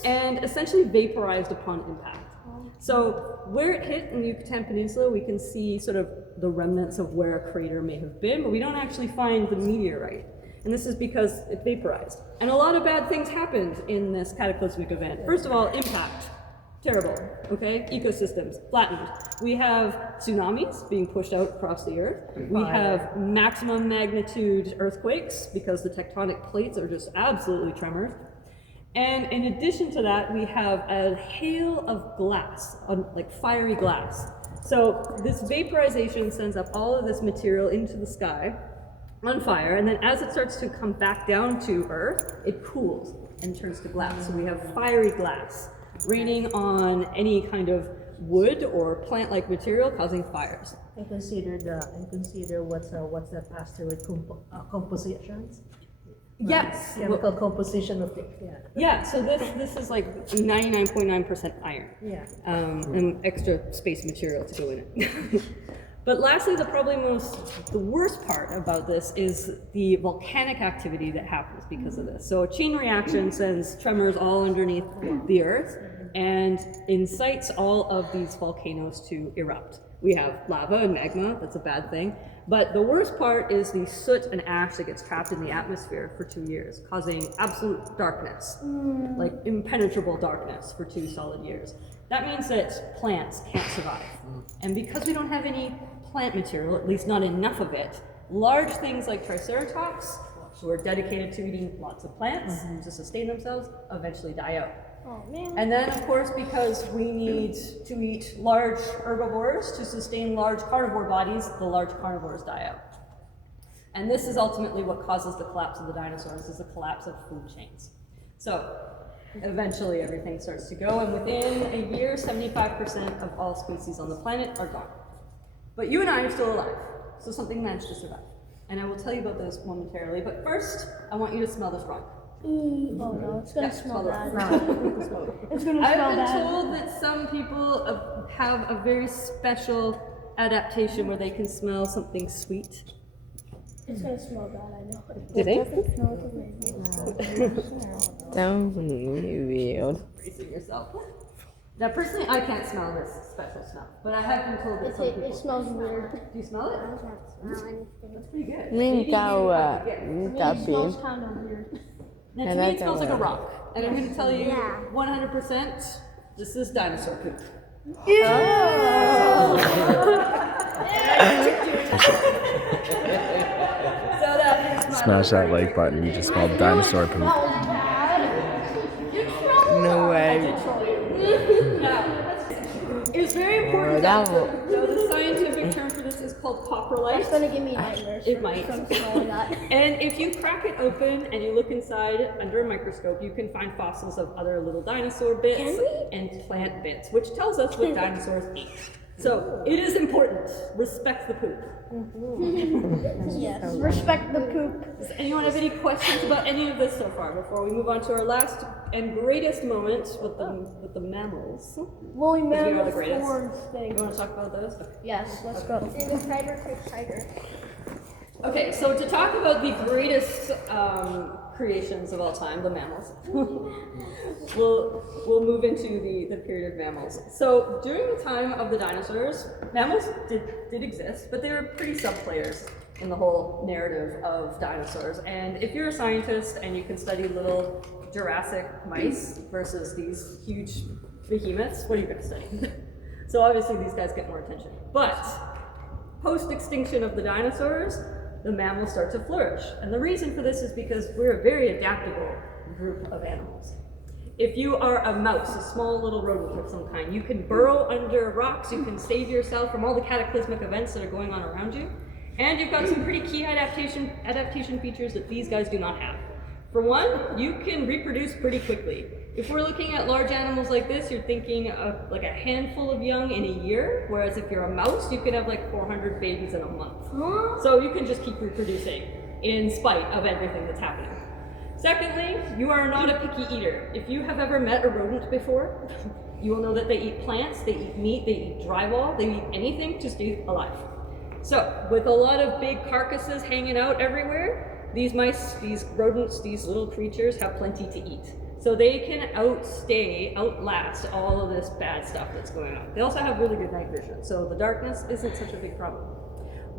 And essentially vaporized upon impact. So where it hit in the Yucatan Peninsula, we can see sort of the remnants of where a crater may have been, but we don't actually find the meteorite. And this is because it vaporized. And a lot of bad things happened in this cataclysmic event. First of all, impact. Terrible, okay? Ecosystems flattened. We have tsunamis being pushed out across the Earth. We have maximum magnitude earthquakes because the tectonic plates are just absolutely tremors. And in addition to that, we have a hail of glass, like fiery glass. So this vaporization sends up all of this material into the sky on fire, and then as it starts to come back down to Earth, it cools and turns to glass. So we have fiery glass raining on any kind of wood or plant-like material, causing fires. And consider what's that asteroid compositions? Yes. Chemical composition of it. Yeah. Yeah. So this is like 99.9% iron. Yeah. And extra space material to go in it. But lastly, the worst part about this is the volcanic activity that happens because of this. So a chain reaction sends tremors all underneath the Earth and incites all of these volcanoes to erupt. We have lava and magma, that's a bad thing. But the worst part is the soot and ash that gets trapped in the atmosphere for 2 years, causing absolute darkness, like impenetrable darkness for 2 solid years. That means that plants can't survive. And because we don't have any plant material, at least not enough of it, large things like Triceratops, who are dedicated to eating lots of plants to sustain themselves, eventually die out. Oh man. And then, of course, because we need to eat large herbivores to sustain large carnivore bodies, the large carnivores die out. And this is ultimately what causes the collapse of the dinosaurs, is the collapse of food chains. So, eventually everything starts to go, and within a year, 75% of all species on the planet are gone. But you and I are still alive, so something managed to survive. And I will tell you about those momentarily, but first, I want you to smell this rock. Oh no, it's gonna smell bad. It's gonna smell I've been bad. told that some people have a very special adaptation where they can smell something sweet. It's gonna smell bad, I know. Do you think? Don't be weird. Bracing yourself. Now, personally, I can't smell this special smell, but I have been told that some people. It smells weird. Do you smell it? I can't smell anything. That's pretty good. Mình cao It cao smells pin. kind of weird. Now, to me, it smells like a rock, and I'm going to tell you 100%. This is dinosaur poop. So that is my Smash that like button. You just smelled dinosaur poop. No way. It's very important. that So the scientific term for this is called coprolite. It's gonna give me nightmares. It might. From smelling that. And if you crack it open and you look inside under a microscope, you can find fossils of other little dinosaur bits and plant bits, which tells us what dinosaurs ate. So it is important. Respect the poop. Yes. Respect the poop. Does anyone have any questions about any of this so far before we move on to our last and greatest moment with the mammals? Woolly Because we are the mammoth greatest. horns thing. You want to talk about those? Yes, let's go. And the tiger. Okay, so to talk about the greatest creations of all time, the mammals, we'll move into the period of mammals. So during the time of the dinosaurs, mammals did exist, but they were pretty sub-players in the whole narrative of dinosaurs. And if you're a scientist and you can study little Jurassic mice versus these huge behemoths, what are you going to study? So obviously these guys get more attention. But post-extinction of the dinosaurs, the mammals start to flourish. And the reason for this is because we're a very adaptable group of animals. If you are a mouse, a small little rodent of some kind, you can burrow under rocks, you can save yourself from all the cataclysmic events that are going on around you, and you've got some pretty key adaptation features that these guys do not have. For one, you can reproduce pretty quickly. If we're looking at large animals like this, you're thinking of like a handful of young in a year, whereas if you're a mouse, you could have like 400 babies in a month. So you can just keep reproducing in spite of everything that's happening. Secondly, you are not a picky eater. If you have ever met a rodent before, you will know that they eat plants, they eat meat, they eat drywall, they eat anything to stay alive. So with a lot of big carcasses hanging out everywhere, these mice, these rodents, these little creatures have plenty to eat. So they can outlast all of this bad stuff that's going on. They also have really good night vision, so the darkness isn't such a big problem.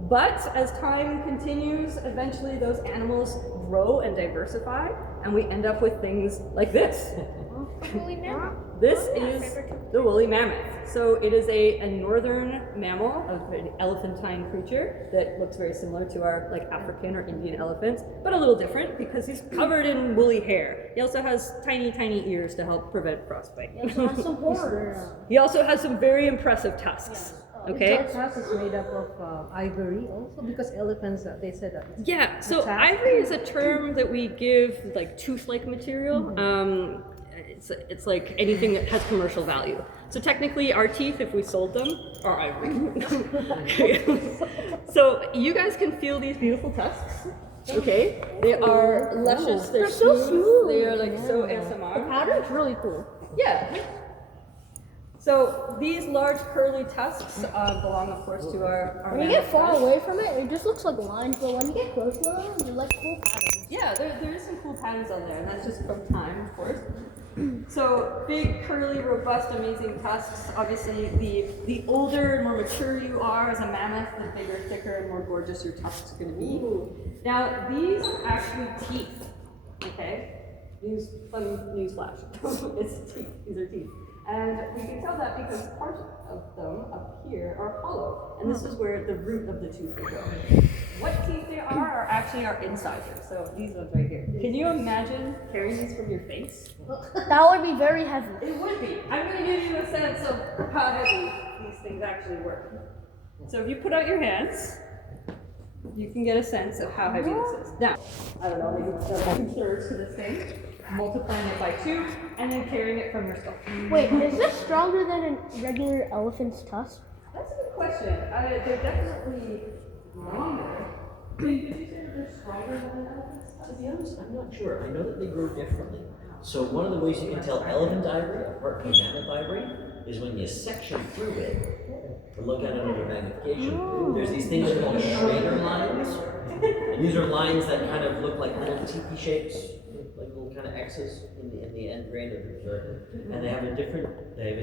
But as time continues, eventually those animals grow and diversify, and we end up with things like this. Woolly mammoth. This is the woolly mammoth. So it is a northern mammal, an elephantine creature that looks very similar to our like African or Indian elephants, but a little different because he's covered in woolly hair. He also has tiny, tiny ears to help prevent frostbite. He also has some horns. He also has some very impressive tusks. Okay. His tusk is made up of ivory also because elephants, they said that. Yeah, so ivory is a term that we give like tooth-like material. It's like anything that has commercial value. So technically our teeth, if we sold them, are ivory. So you guys can feel these beautiful tusks. Okay, they are luscious, they're so smooth. they are like so ASMR. Pattern's really cool. Yeah. So these large curly tusks belong, of course, to our When you get mammoth far friends. away from it, it just looks like lines, but when you get close to them, they're like cool patterns. Yeah, there is some cool patterns on there, and that's just from time, of course. So big, curly, robust, amazing tusks. Obviously, the older and more mature you are as a mammoth, the bigger, thicker, and more gorgeous your tusks are going to be. Now, these are actually teeth. Okay, newsflash. It's teeth. These are teeth. And we can tell that because parts of them up here are hollow, and this is where the root of the tooth will go. What teeth they are actually our incisors, so these ones right here. Can you imagine carrying these from your face? That would be very heavy. It would be. I'm going to give you a sense of how heavy these things actually work. So if you put out your hands, you can get a sense of how heavy this is. Now, I don't know, maybe 2/3 to this thing. Multiplying it by 2, and then carrying it from your skull. Wait, is this stronger than a regular elephant's tusk? That's a good question. They're definitely longer. Would you say that they're stronger than an elephant's tusk? To be honest, I'm not sure. I know that they grow differently. So one of the ways you can tell elephant ivory apart from mammoth ivory is when you section through it or look at it under magnification. There's these things called Schrader lines, And these are lines that kind of look like little teepee shapes, like little kind of X's in the end grain of the keratin. And they have a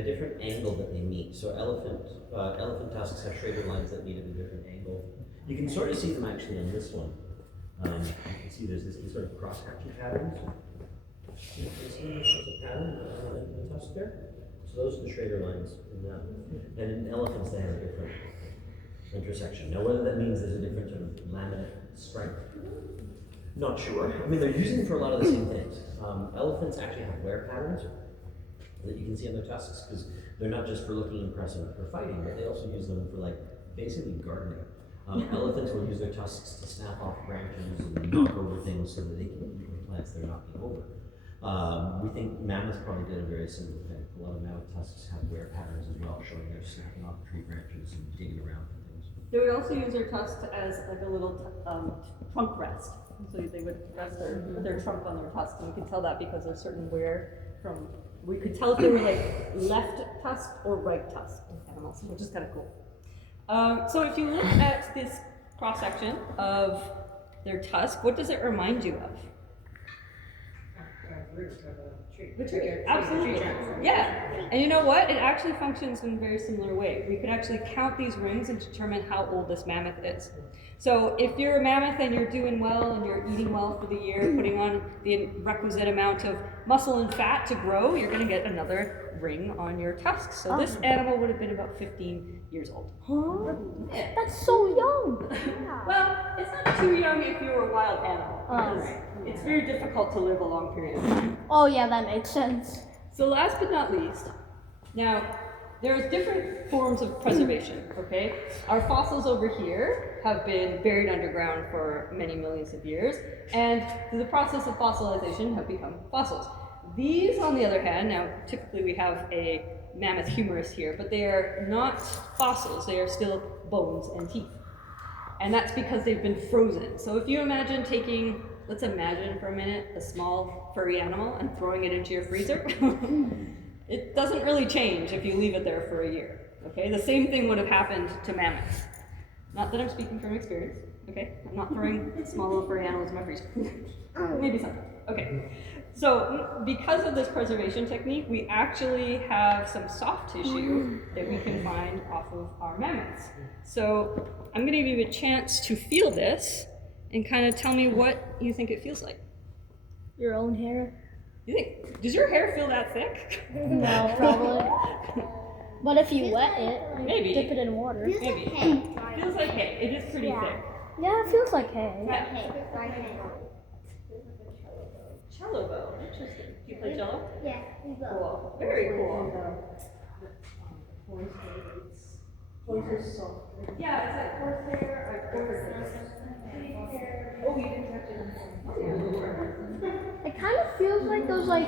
different angle that they meet. So elephant tusks have schrader lines that meet at a different angle. You can sort of see them actually on this one. You can see there's this sort of cross-hatching patterns. There's a pattern in the tusk there. So those are the schrader lines in that. And in elephants, they have a different intersection. Now, whether that means there's a different sort of laminate strength, not sure. I mean, they're using for a lot of the same things. Elephants actually have wear patterns that you can see on their tusks because they're not just for looking impressive or fighting, but they also use them for like basically gardening. Elephants will use their tusks to snap off branches and knock over things so that they can eat the plants they're knocking over. We think mammoths probably did a very similar thing. A lot of mammoth tusks have wear patterns as well, showing they're snapping off tree branches and digging around for things. They would also use their tusks as like a little trunk rest. So they would rest their trunk on their tusks, and we could tell that because there's certain wear from. We could tell if they were like left tusk or right tusk animals, which is kind of cool. So if you look at this cross section of their tusk, what does it remind you of? The tree. Absolutely. Yeah. And you know what? It actually functions in a very similar way. We could actually count these rings and determine how old this mammoth is. So if you're a mammoth and you're doing well and you're eating well for the year, putting on the requisite amount of muscle and fat to grow, you're going to get another ring on your tusks. So this animal would have been about 15 years old. Huh? That's so young. Well, it's not too young if you're a wild animal. Because it's very difficult to live a long period of time. Oh yeah, that makes sense. So last but not least, now there's different forms of preservation, okay? Our fossils over here have been buried underground for many millions of years, and through the process of fossilization have become fossils. These, on the other hand, now typically we have a mammoth humerus here, but they are not fossils, they are still bones and teeth. And that's because they've been frozen. So if you imagine taking, let's imagine for a minute, a small furry animal and throwing it into your freezer. It doesn't really change if you leave it there for a year, okay? The same thing would have happened to mammoths. Not that I'm speaking from experience, okay? I'm not throwing small little furry animals in my freezer. Maybe something, okay. So because of this preservation technique, we actually have some soft tissue that we can find off of our mammoths. So I'm gonna give you a chance to feel this and kind of tell me what you think it feels like. Your own hair? You think, does your hair feel that thick? No, probably. But if you wet it, Maybe. dip it in water. Maybe. Feels like hay. It is pretty thick. Yeah, it feels like hay. Cello bow. Interesting. Do you play cello? Yeah, we will. Cool. Very cool. Yeah, it's like horsehair or hair. Oh, you didn't touch it. It kind of feels like those like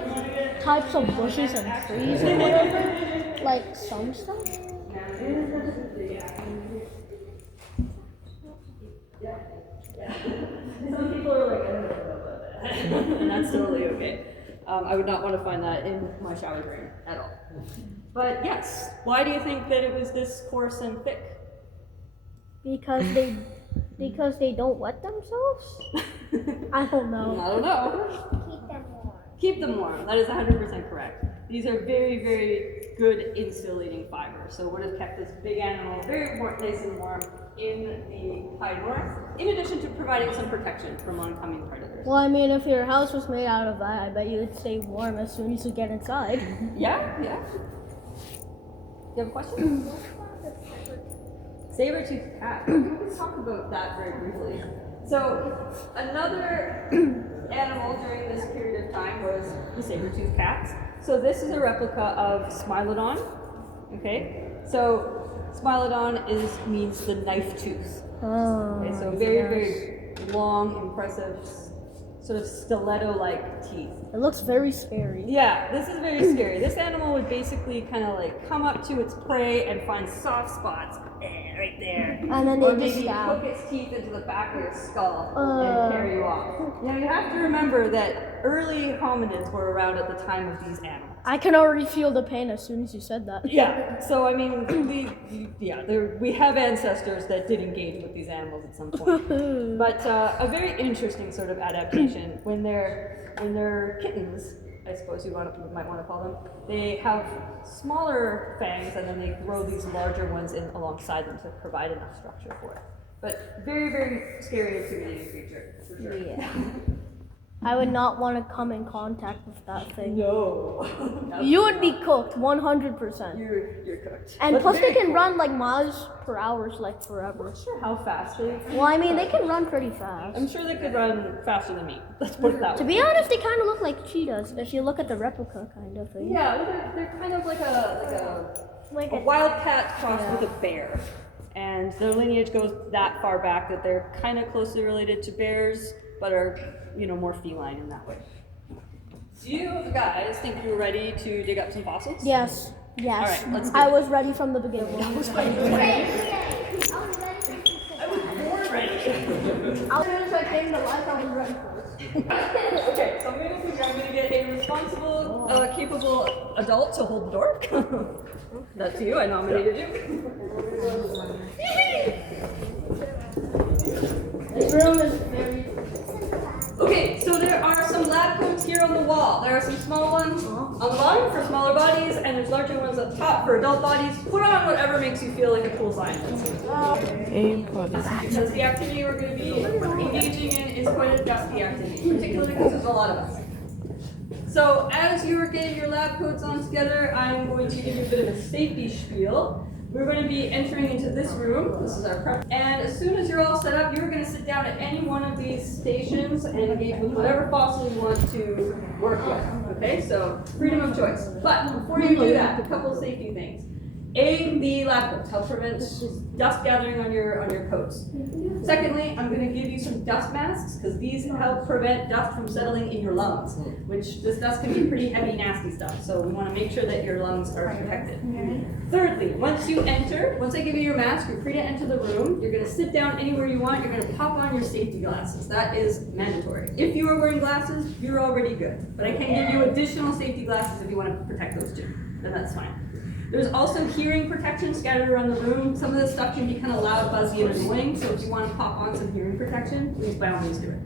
types of bushes and trees or whatever. Like some stuff. Some people are like, I don't know about that. And that's totally okay. I would not want to find that in my shower drain at all. But yes, why do you think that it was this coarse and thick? Because they don't wet themselves? I don't know. I don't know. Keep them warm. Keep them warm. That is 100% correct. These are very, very good insulating fibers. So it would have kept this big animal very nice and warm in the high north, in addition to providing some protection from oncoming predators. Well, I mean, if your house was made out of that, I bet you'd stay warm as soon as you get inside. Yeah, yeah. You have a question? Saber-toothed cat. Let's talk about that very briefly. So, another animal during this period of time was the saber-toothed cats. So this is a replica of Smilodon. Okay, so Smilodon means the knife tooth. Oh, Okay, so very, very long, impressive, sort of stiletto-like teeth. It looks very scary. Yeah, this is very scary. This animal would basically kind of like come up to its prey and find soft spots right there. And then Or they just maybe stab. hook its teeth into the back of your skull and carry you off. Now you have to remember that early hominids were around at the time of these animals. I can already feel the pain as soon as you said that. Yeah, so I mean, we have ancestors that did engage with these animals at some point. But a very interesting sort of adaptation when they're kittens, I suppose you might want to call them. They have smaller fangs and then they grow these larger ones in alongside them to provide enough structure for it. But very, very scary and intimidating creature, for sure. Yeah. I would not want to come in contact with that thing. No. You would be cooked 100%. You're cooked. And But plus they very can cool. run like miles per hour, like forever. Not sure how fast they. Well, I mean, they can run pretty fast. I'm sure they could run faster than me. Let's put it that To way. be honest, they kind of look like cheetahs if you look at the replica kind of thing. Yeah, they're kind of like Like a wildcat crossed with a bear. And their lineage goes that far back that they're kind of closely related to bears, but are, more feline in that way. Do you guys think you're ready to dig up some fossils? Yes. Yes. All right, let's do I it. was ready from the beginning. I was born ready. As soon as I came to life, I was ready for it. Okay, so I'm going to get a responsible, capable adult to hold the door. That's you, I nominated you. This room is very... Okay, so there are some lab coats here on the wall. There are some small ones on the bottom for smaller bodies, and there's larger ones up top for adult bodies. Put on whatever makes you feel like a cool scientist. Because the activity we're going to be engaging in is quite a dusty activity, particularly because there's a lot of us. So as you're getting your lab coats on together, I'm going to give you a bit of a safety spiel. We're going to be entering into this room. This is our prep. And as soon as you're all set up, you're going to sit down at any one of these stations and engage with whatever fossil you want to work with. Okay, so freedom of choice. But before you do that, a couple of safety things. A, the lab coats help prevent dust gathering on your coats. Secondly, I'm going to give you some dust masks because these help prevent dust from settling in your lungs, which this dust can be pretty heavy, nasty stuff. So we want to make sure that your lungs are protected. Thirdly, once I give you your mask, you're free to enter the room. You're going to sit down anywhere you want. You're going to pop on your safety glasses. That is mandatory. If you are wearing glasses, you're already good. But I can give you additional safety glasses if you want to protect those too. Then that's fine. There's also hearing protection scattered around the room. Some of this stuff can be kind of loud, buzzy, and annoying, so if you want to pop on some hearing protection, please by all means do it.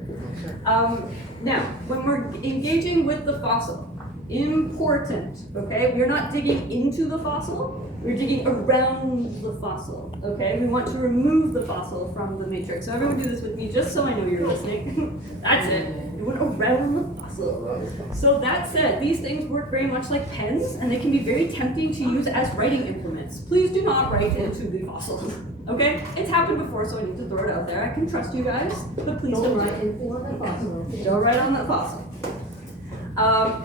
Now, when we're engaging with the fossil, important, okay? We're not digging into the fossil, we're digging around the fossil, okay? We want to remove the fossil from the matrix. So everyone do this with me, just so I know you're listening. That's it. We went around the fossil. So that said, these things work very much like pens, and they can be very tempting to use as writing implements. Please do not write into the fossil, okay? It's happened before, so I need to throw it out there. I can trust you guys, but please don't write into the fossil. Don't write on that fossil.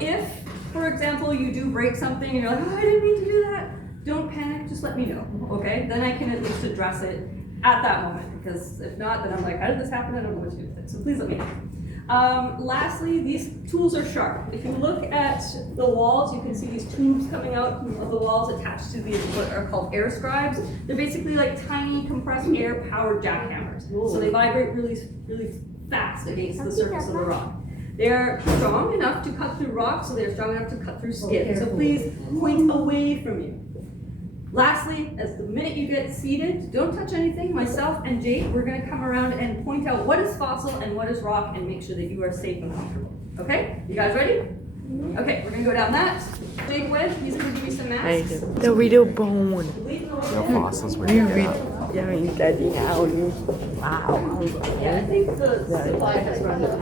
If, for example, you do break something and you're like, oh, I didn't mean to do that, don't panic, just let me know, okay? Then I can at least address it at that moment, because if not, then I'm like, how did this happen? I don't know what to do with it, so please let me know. Lastly, these tools are sharp. If you look at the walls, you can see these tubes coming out of the walls attached to these what are called air scribes. They're basically like tiny compressed air powered jackhammers. So they vibrate really, really fast against the surface of the rock. They're strong enough to cut through rock, so they're strong enough to cut through skin. So please point away from you. Lastly, as the minute you get seated, don't touch anything. Myself and Jake, we're going to come around and point out what is fossil and what is rock and make sure that you are safe and comfortable. Okay? You guys ready? Okay, we're going to go down that. Jake Webb, he's going to give you some masks. The video bone. No fossils were here. Yeah, he's studying out. Wow. Yeah, I think the supply has run out.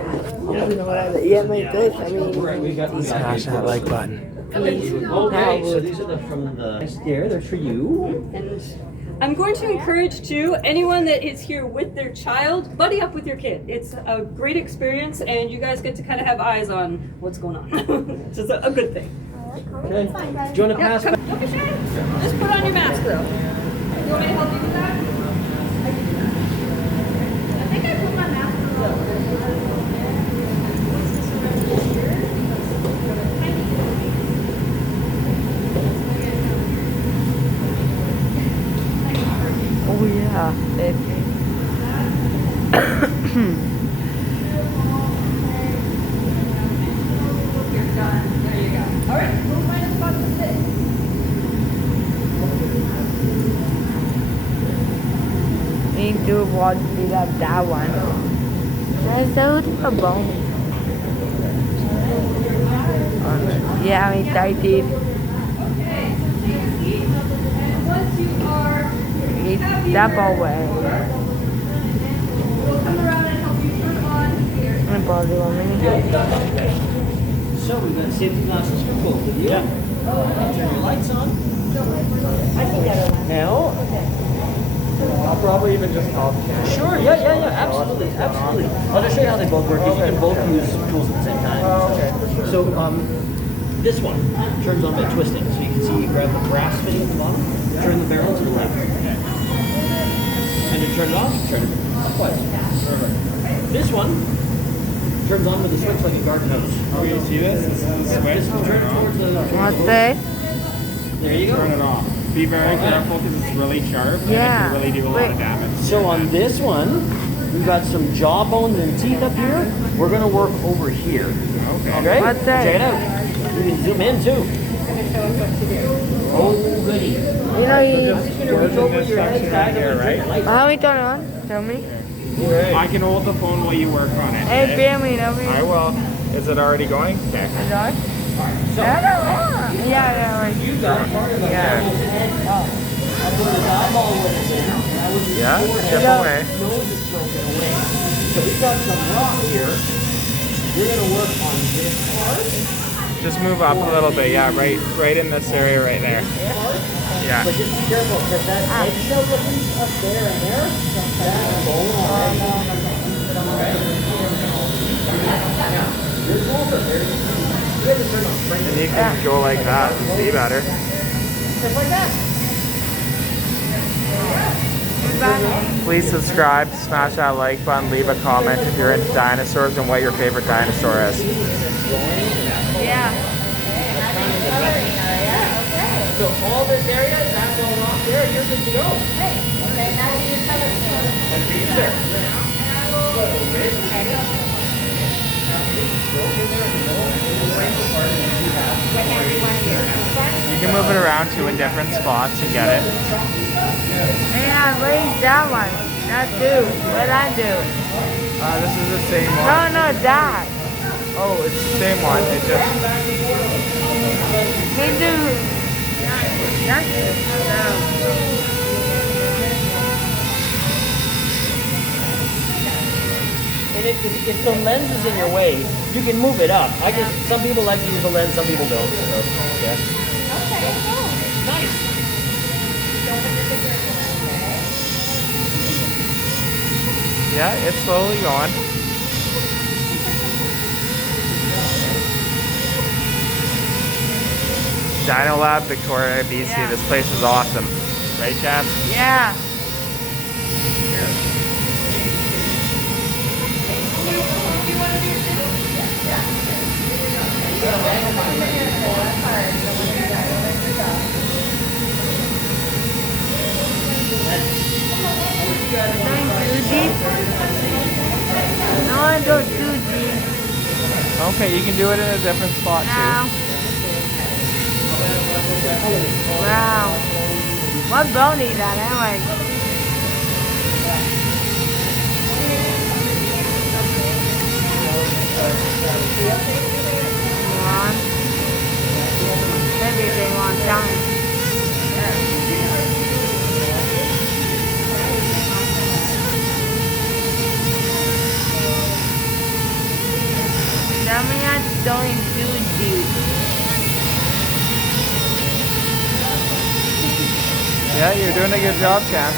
Yeah, like this. I mean, Smash that like button. Okay, so these are from the there. They're for you. And I'm going to encourage too anyone that is here with their child, buddy up with your kid. It's a great experience, and you guys get to kind of have eyes on what's going on, which is a good thing. Okay. Do you want to pass? Don't be shy. Just put on your mask though. You want me to help you with that? I can do that. I think I put my mask on. What's this around here? You're done. There you go. All right, we'll find a spot to sit. Me too, what we love that one. That's so adorable. Yeah, we tried it. Okay, so take a seat, and once you are It's happy double where way. you are, we'll come around and help you turn on here. And probably 1 minute. So we've got safety glasses for both of you. Yeah. Turn your lights on. Now. I'll probably even just call the camera. Sure, yeah, absolutely. I'll just show you how they both work. You can both use tools at the same time. Oh, okay. So, this one turns on by twisting. So you can see you grab the brass fitting at the bottom, turn the barrel to the left. And to turn it off, turn it clockwise. This one turns on with a switch like a garden hose. Oh, you see this? This is the switch. Just turn it towards the... What's that? There you go. Turn it off. Be very careful because it's really sharp and it can really do a lot of damage. So on this one, we've got some jaw bones and teeth up here. We're going to work over here. Okay? What's that? Check it out. You can zoom in too. Oh, goody. You know, I'm just going to reach over your head, guys. Here, right? how we turn it on? Tell me. I can hold the phone while you work on it. Hey, Bammy, nobody. I will. Is it already going? Okay. Is that? Yeah, right. You got part of the Yeah. head. I'll put his eyeball with it in. That was his Yeah? forehead. Step away. Nose is broken away. So we've got some rock here. We're going to work on this part. Just move up a little bit. Yeah, right in this area right there. Yeah. But just be careful because that eggshell looking up there and there, that's bone already. Okay? Now, your tools are very easy. You have to turn them straight And you can go like that and see better. just like that. Please subscribe, smash that like button, leave a comment if you're into dinosaurs and what your favorite dinosaur is. Yeah. So all this area, that's all off there, you're good to go. And for you, sir. You can move it around too in different spots and get it. Yeah, where's that one? That do. What I do? This is the same No, one. no, that. Oh, it's the same one. It just He do. That's it. No. And if the lens is in your way, you can move it up. Some people like to use a lens, some people don't. So, yeah. Nice. yeah, it's slowly going. Dino Lab, Victoria, BC. Yeah. This place is awesome. Right, Chad? Yeah. No, I don't do this. Okay, you can do it in a different spot Now. too. Wow. What bone is that anyway? Come on. Maybe they want time. Tell me I don't do this. Yeah, you're doing a good job, Chad.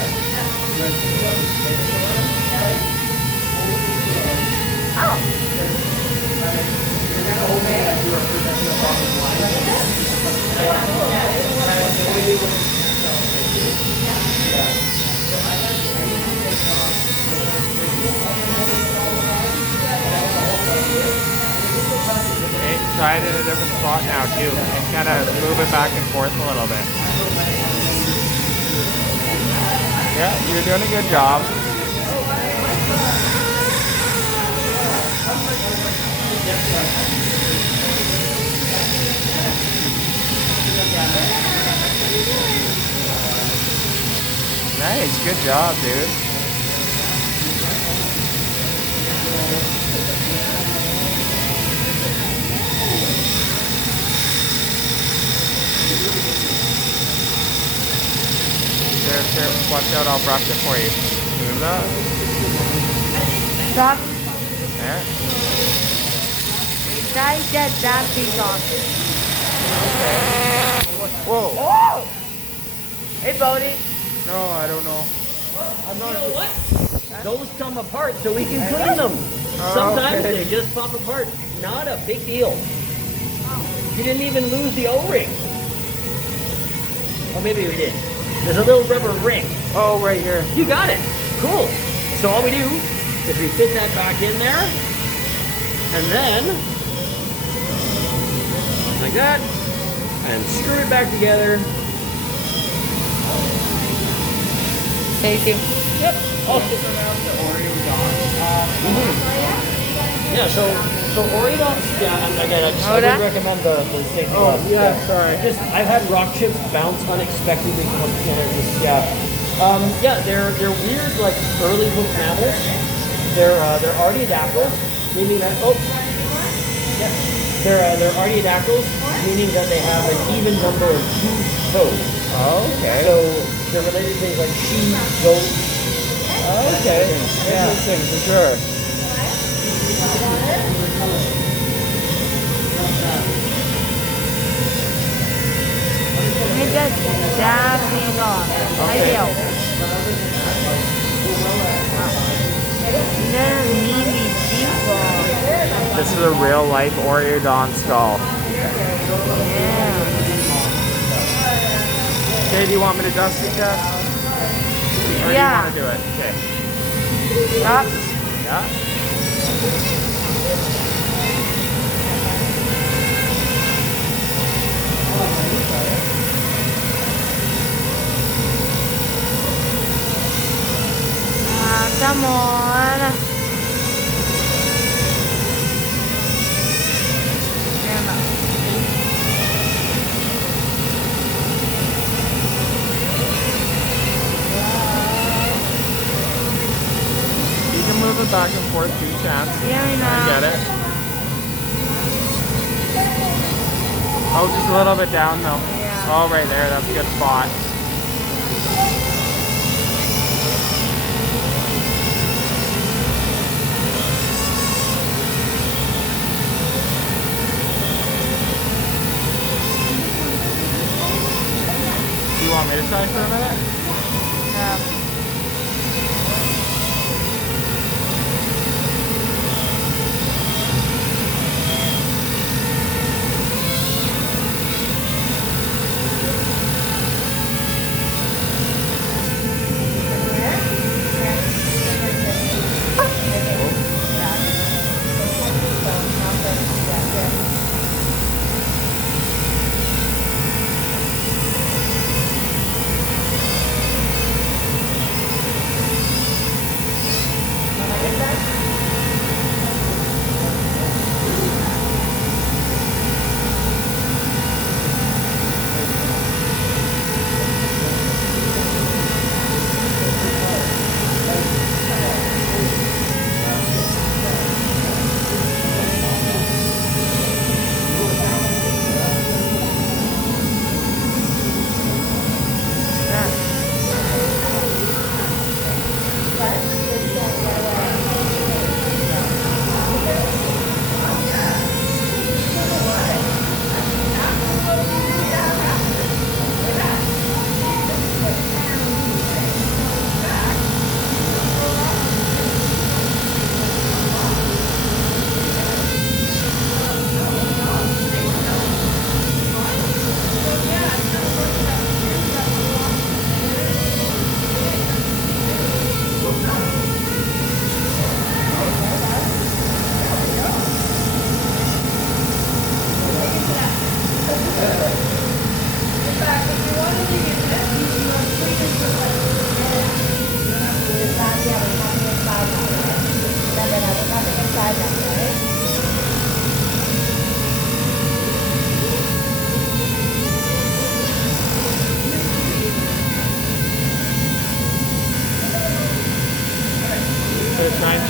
Okay, try it in a different spot now too, and kind of move it back and forth a little bit. Yeah, you're doing a good job. Good job, dude. There, watch out, I'll brush it for you. Move that. Stop. There. Guys, get that thing on. Whoa. Oh! Hey, Bodie. No, I don't know. I'm not sure. What? Those come apart so we can clean them. Sometimes okay. they just pop apart. Not a big deal. You didn't even lose the O-ring. Or maybe we did. There's a little rubber ring. Oh, right here. You got it. Cool. So all we do is we fit that back in there. And then, like that. And screw it back together. Thank you. Yep. Also, yeah, so Oreos, yeah, again, I just Hold would on. recommend the safety gloves. yeah, sorry. I've had rock chips bounce unexpectedly from yeah, they're weird, like early hook mammals. They're artiodactyls, meaning that they're artiodactyls, meaning that they have an even number of toothed toes. Oh, okay. So they're related to things like sheep, goat. Okay. Interesting, for sure. Let me just that thing on. Okay. This is a real life Oreodon skull. Yeah. Okay, do you want me to dust it, Jeff? Or do you want to do it? Okay. Stop. Yeah. Come on. You can move it back and forth 2 chance. Yeah, I know. I get it. Oh, just a little bit down though. Yeah. Oh, right there. That's a good spot. Do you want me to try for a minute? Yeah.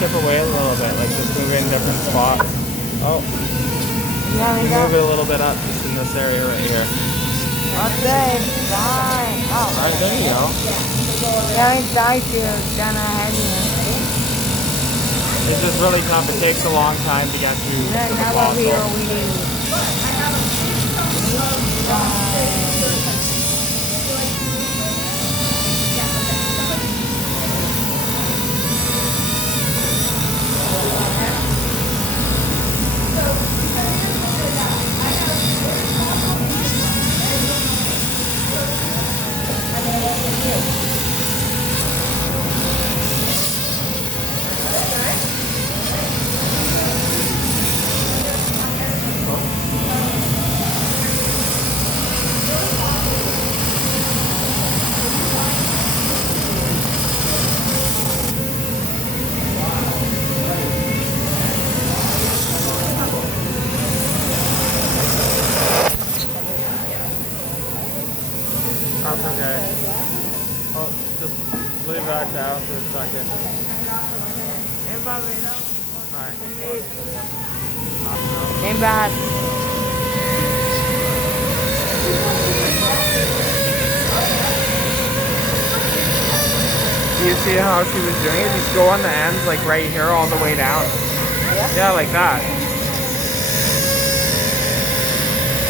chip away a little bit, like just move in different spots. Oh, Yeah, we you go. move it a little bit up, just in this area right here. Okay, fine. Oh, Alright, there you go. yeah, it's actually kind of heavy. It's just really tough. It takes a long time to get to Then the never fossil. feel we do. That's okay. Oh, just leave that down for a second. Alright. Came back. Do you see how she was doing it? Just go on the ends, like right here, all the way down. Yeah, like that.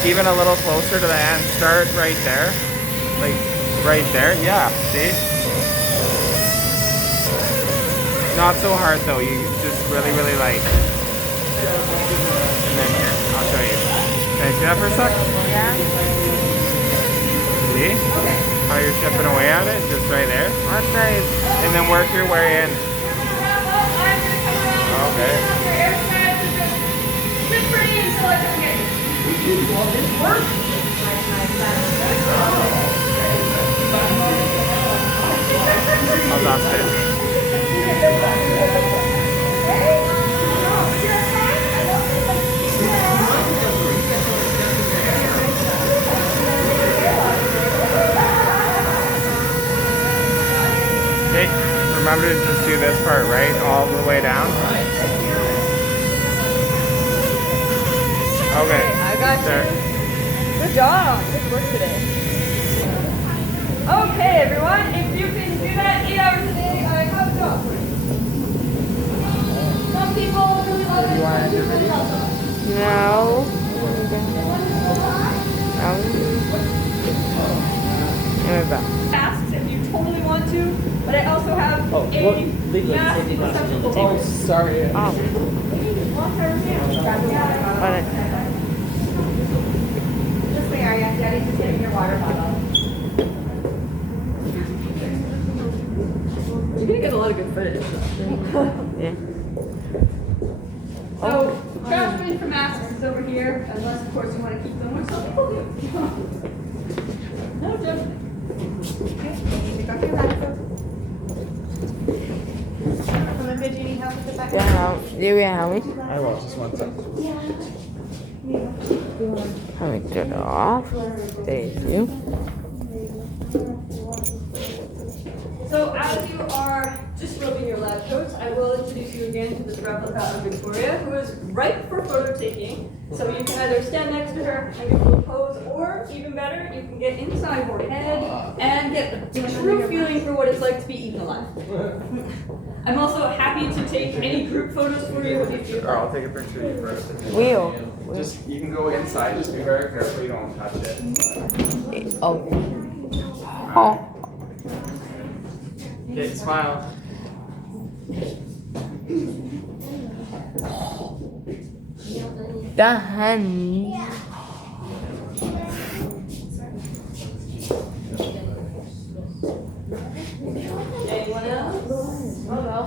Even a little closer to the end. Start right there. Like, right there. Yeah, see? Not so hard though. You just really, really like. And then here, I'll show you. Can I see that for a sec? Yeah. See? How you're chipping away at it? Just right there. What's this? And then work your way in. Okay. How's that fit? Okay, remember to just do this part, right? All the way down. Okay. I got There. you. Good job. Good work today. Okay, everyone. If you can do that 8 hours a day, I have a job for you. Some people really love it. You want to do video? No. Tasks if you totally want to, but I also have a math receptacle bowl. Sorry. Oh. This way, Arya. Daddy's just getting your water bottle. You're gonna get a lot of good footage. Yeah. So, trash bin for masks is over here, unless of course you want to keep them, which some people do. No judgment. Remember, do you need help with the back? Yeah, you will help me? I will, just one second. Let me turn it off. Thank you. So as you are just rubbing your lab coats, I will introduce you again to this replica of Victoria, who is ripe for photo taking. So you can either stand next to her and give a little pose, or even better, you can get inside her head and get a true feeling for what it's like to be eaten alive. I'm also happy to take any group photos for you if you. Or I'll take a picture of you first. Wheel. Just, you can go inside, just be very careful you don't touch it. Oh. Oh. Okay, smile. The honey. Anyone else? Oh well.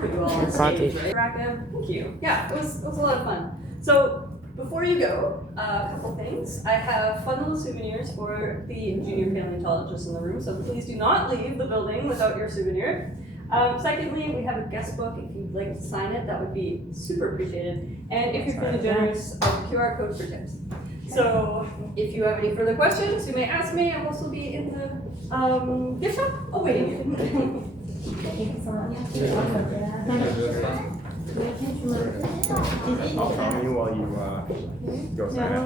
Put you all on stage, right? Interactive. Thank you. Yeah, it was a lot of fun. So before you go, a couple things. I have fun little souvenirs for the junior paleontologists in the room, so please do not leave the building without your souvenir. Secondly, we have a guest book. If you'd like to sign it, that would be super appreciated. And if you're feeling generous, a QR code for tips. So if you have any further questions, you may ask me. I'll also be in the gift shop awaiting you. I'll film you while you go sign it.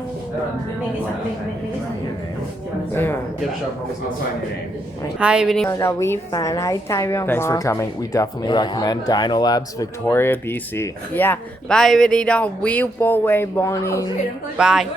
I'll sign your name. Hai video là vi phạm hãy thay với Thanks for mọi. coming. We definitely recommend Dino Labs, Victoria, BC. Yeah. Bye video. Will Boy Bonnie. Bye.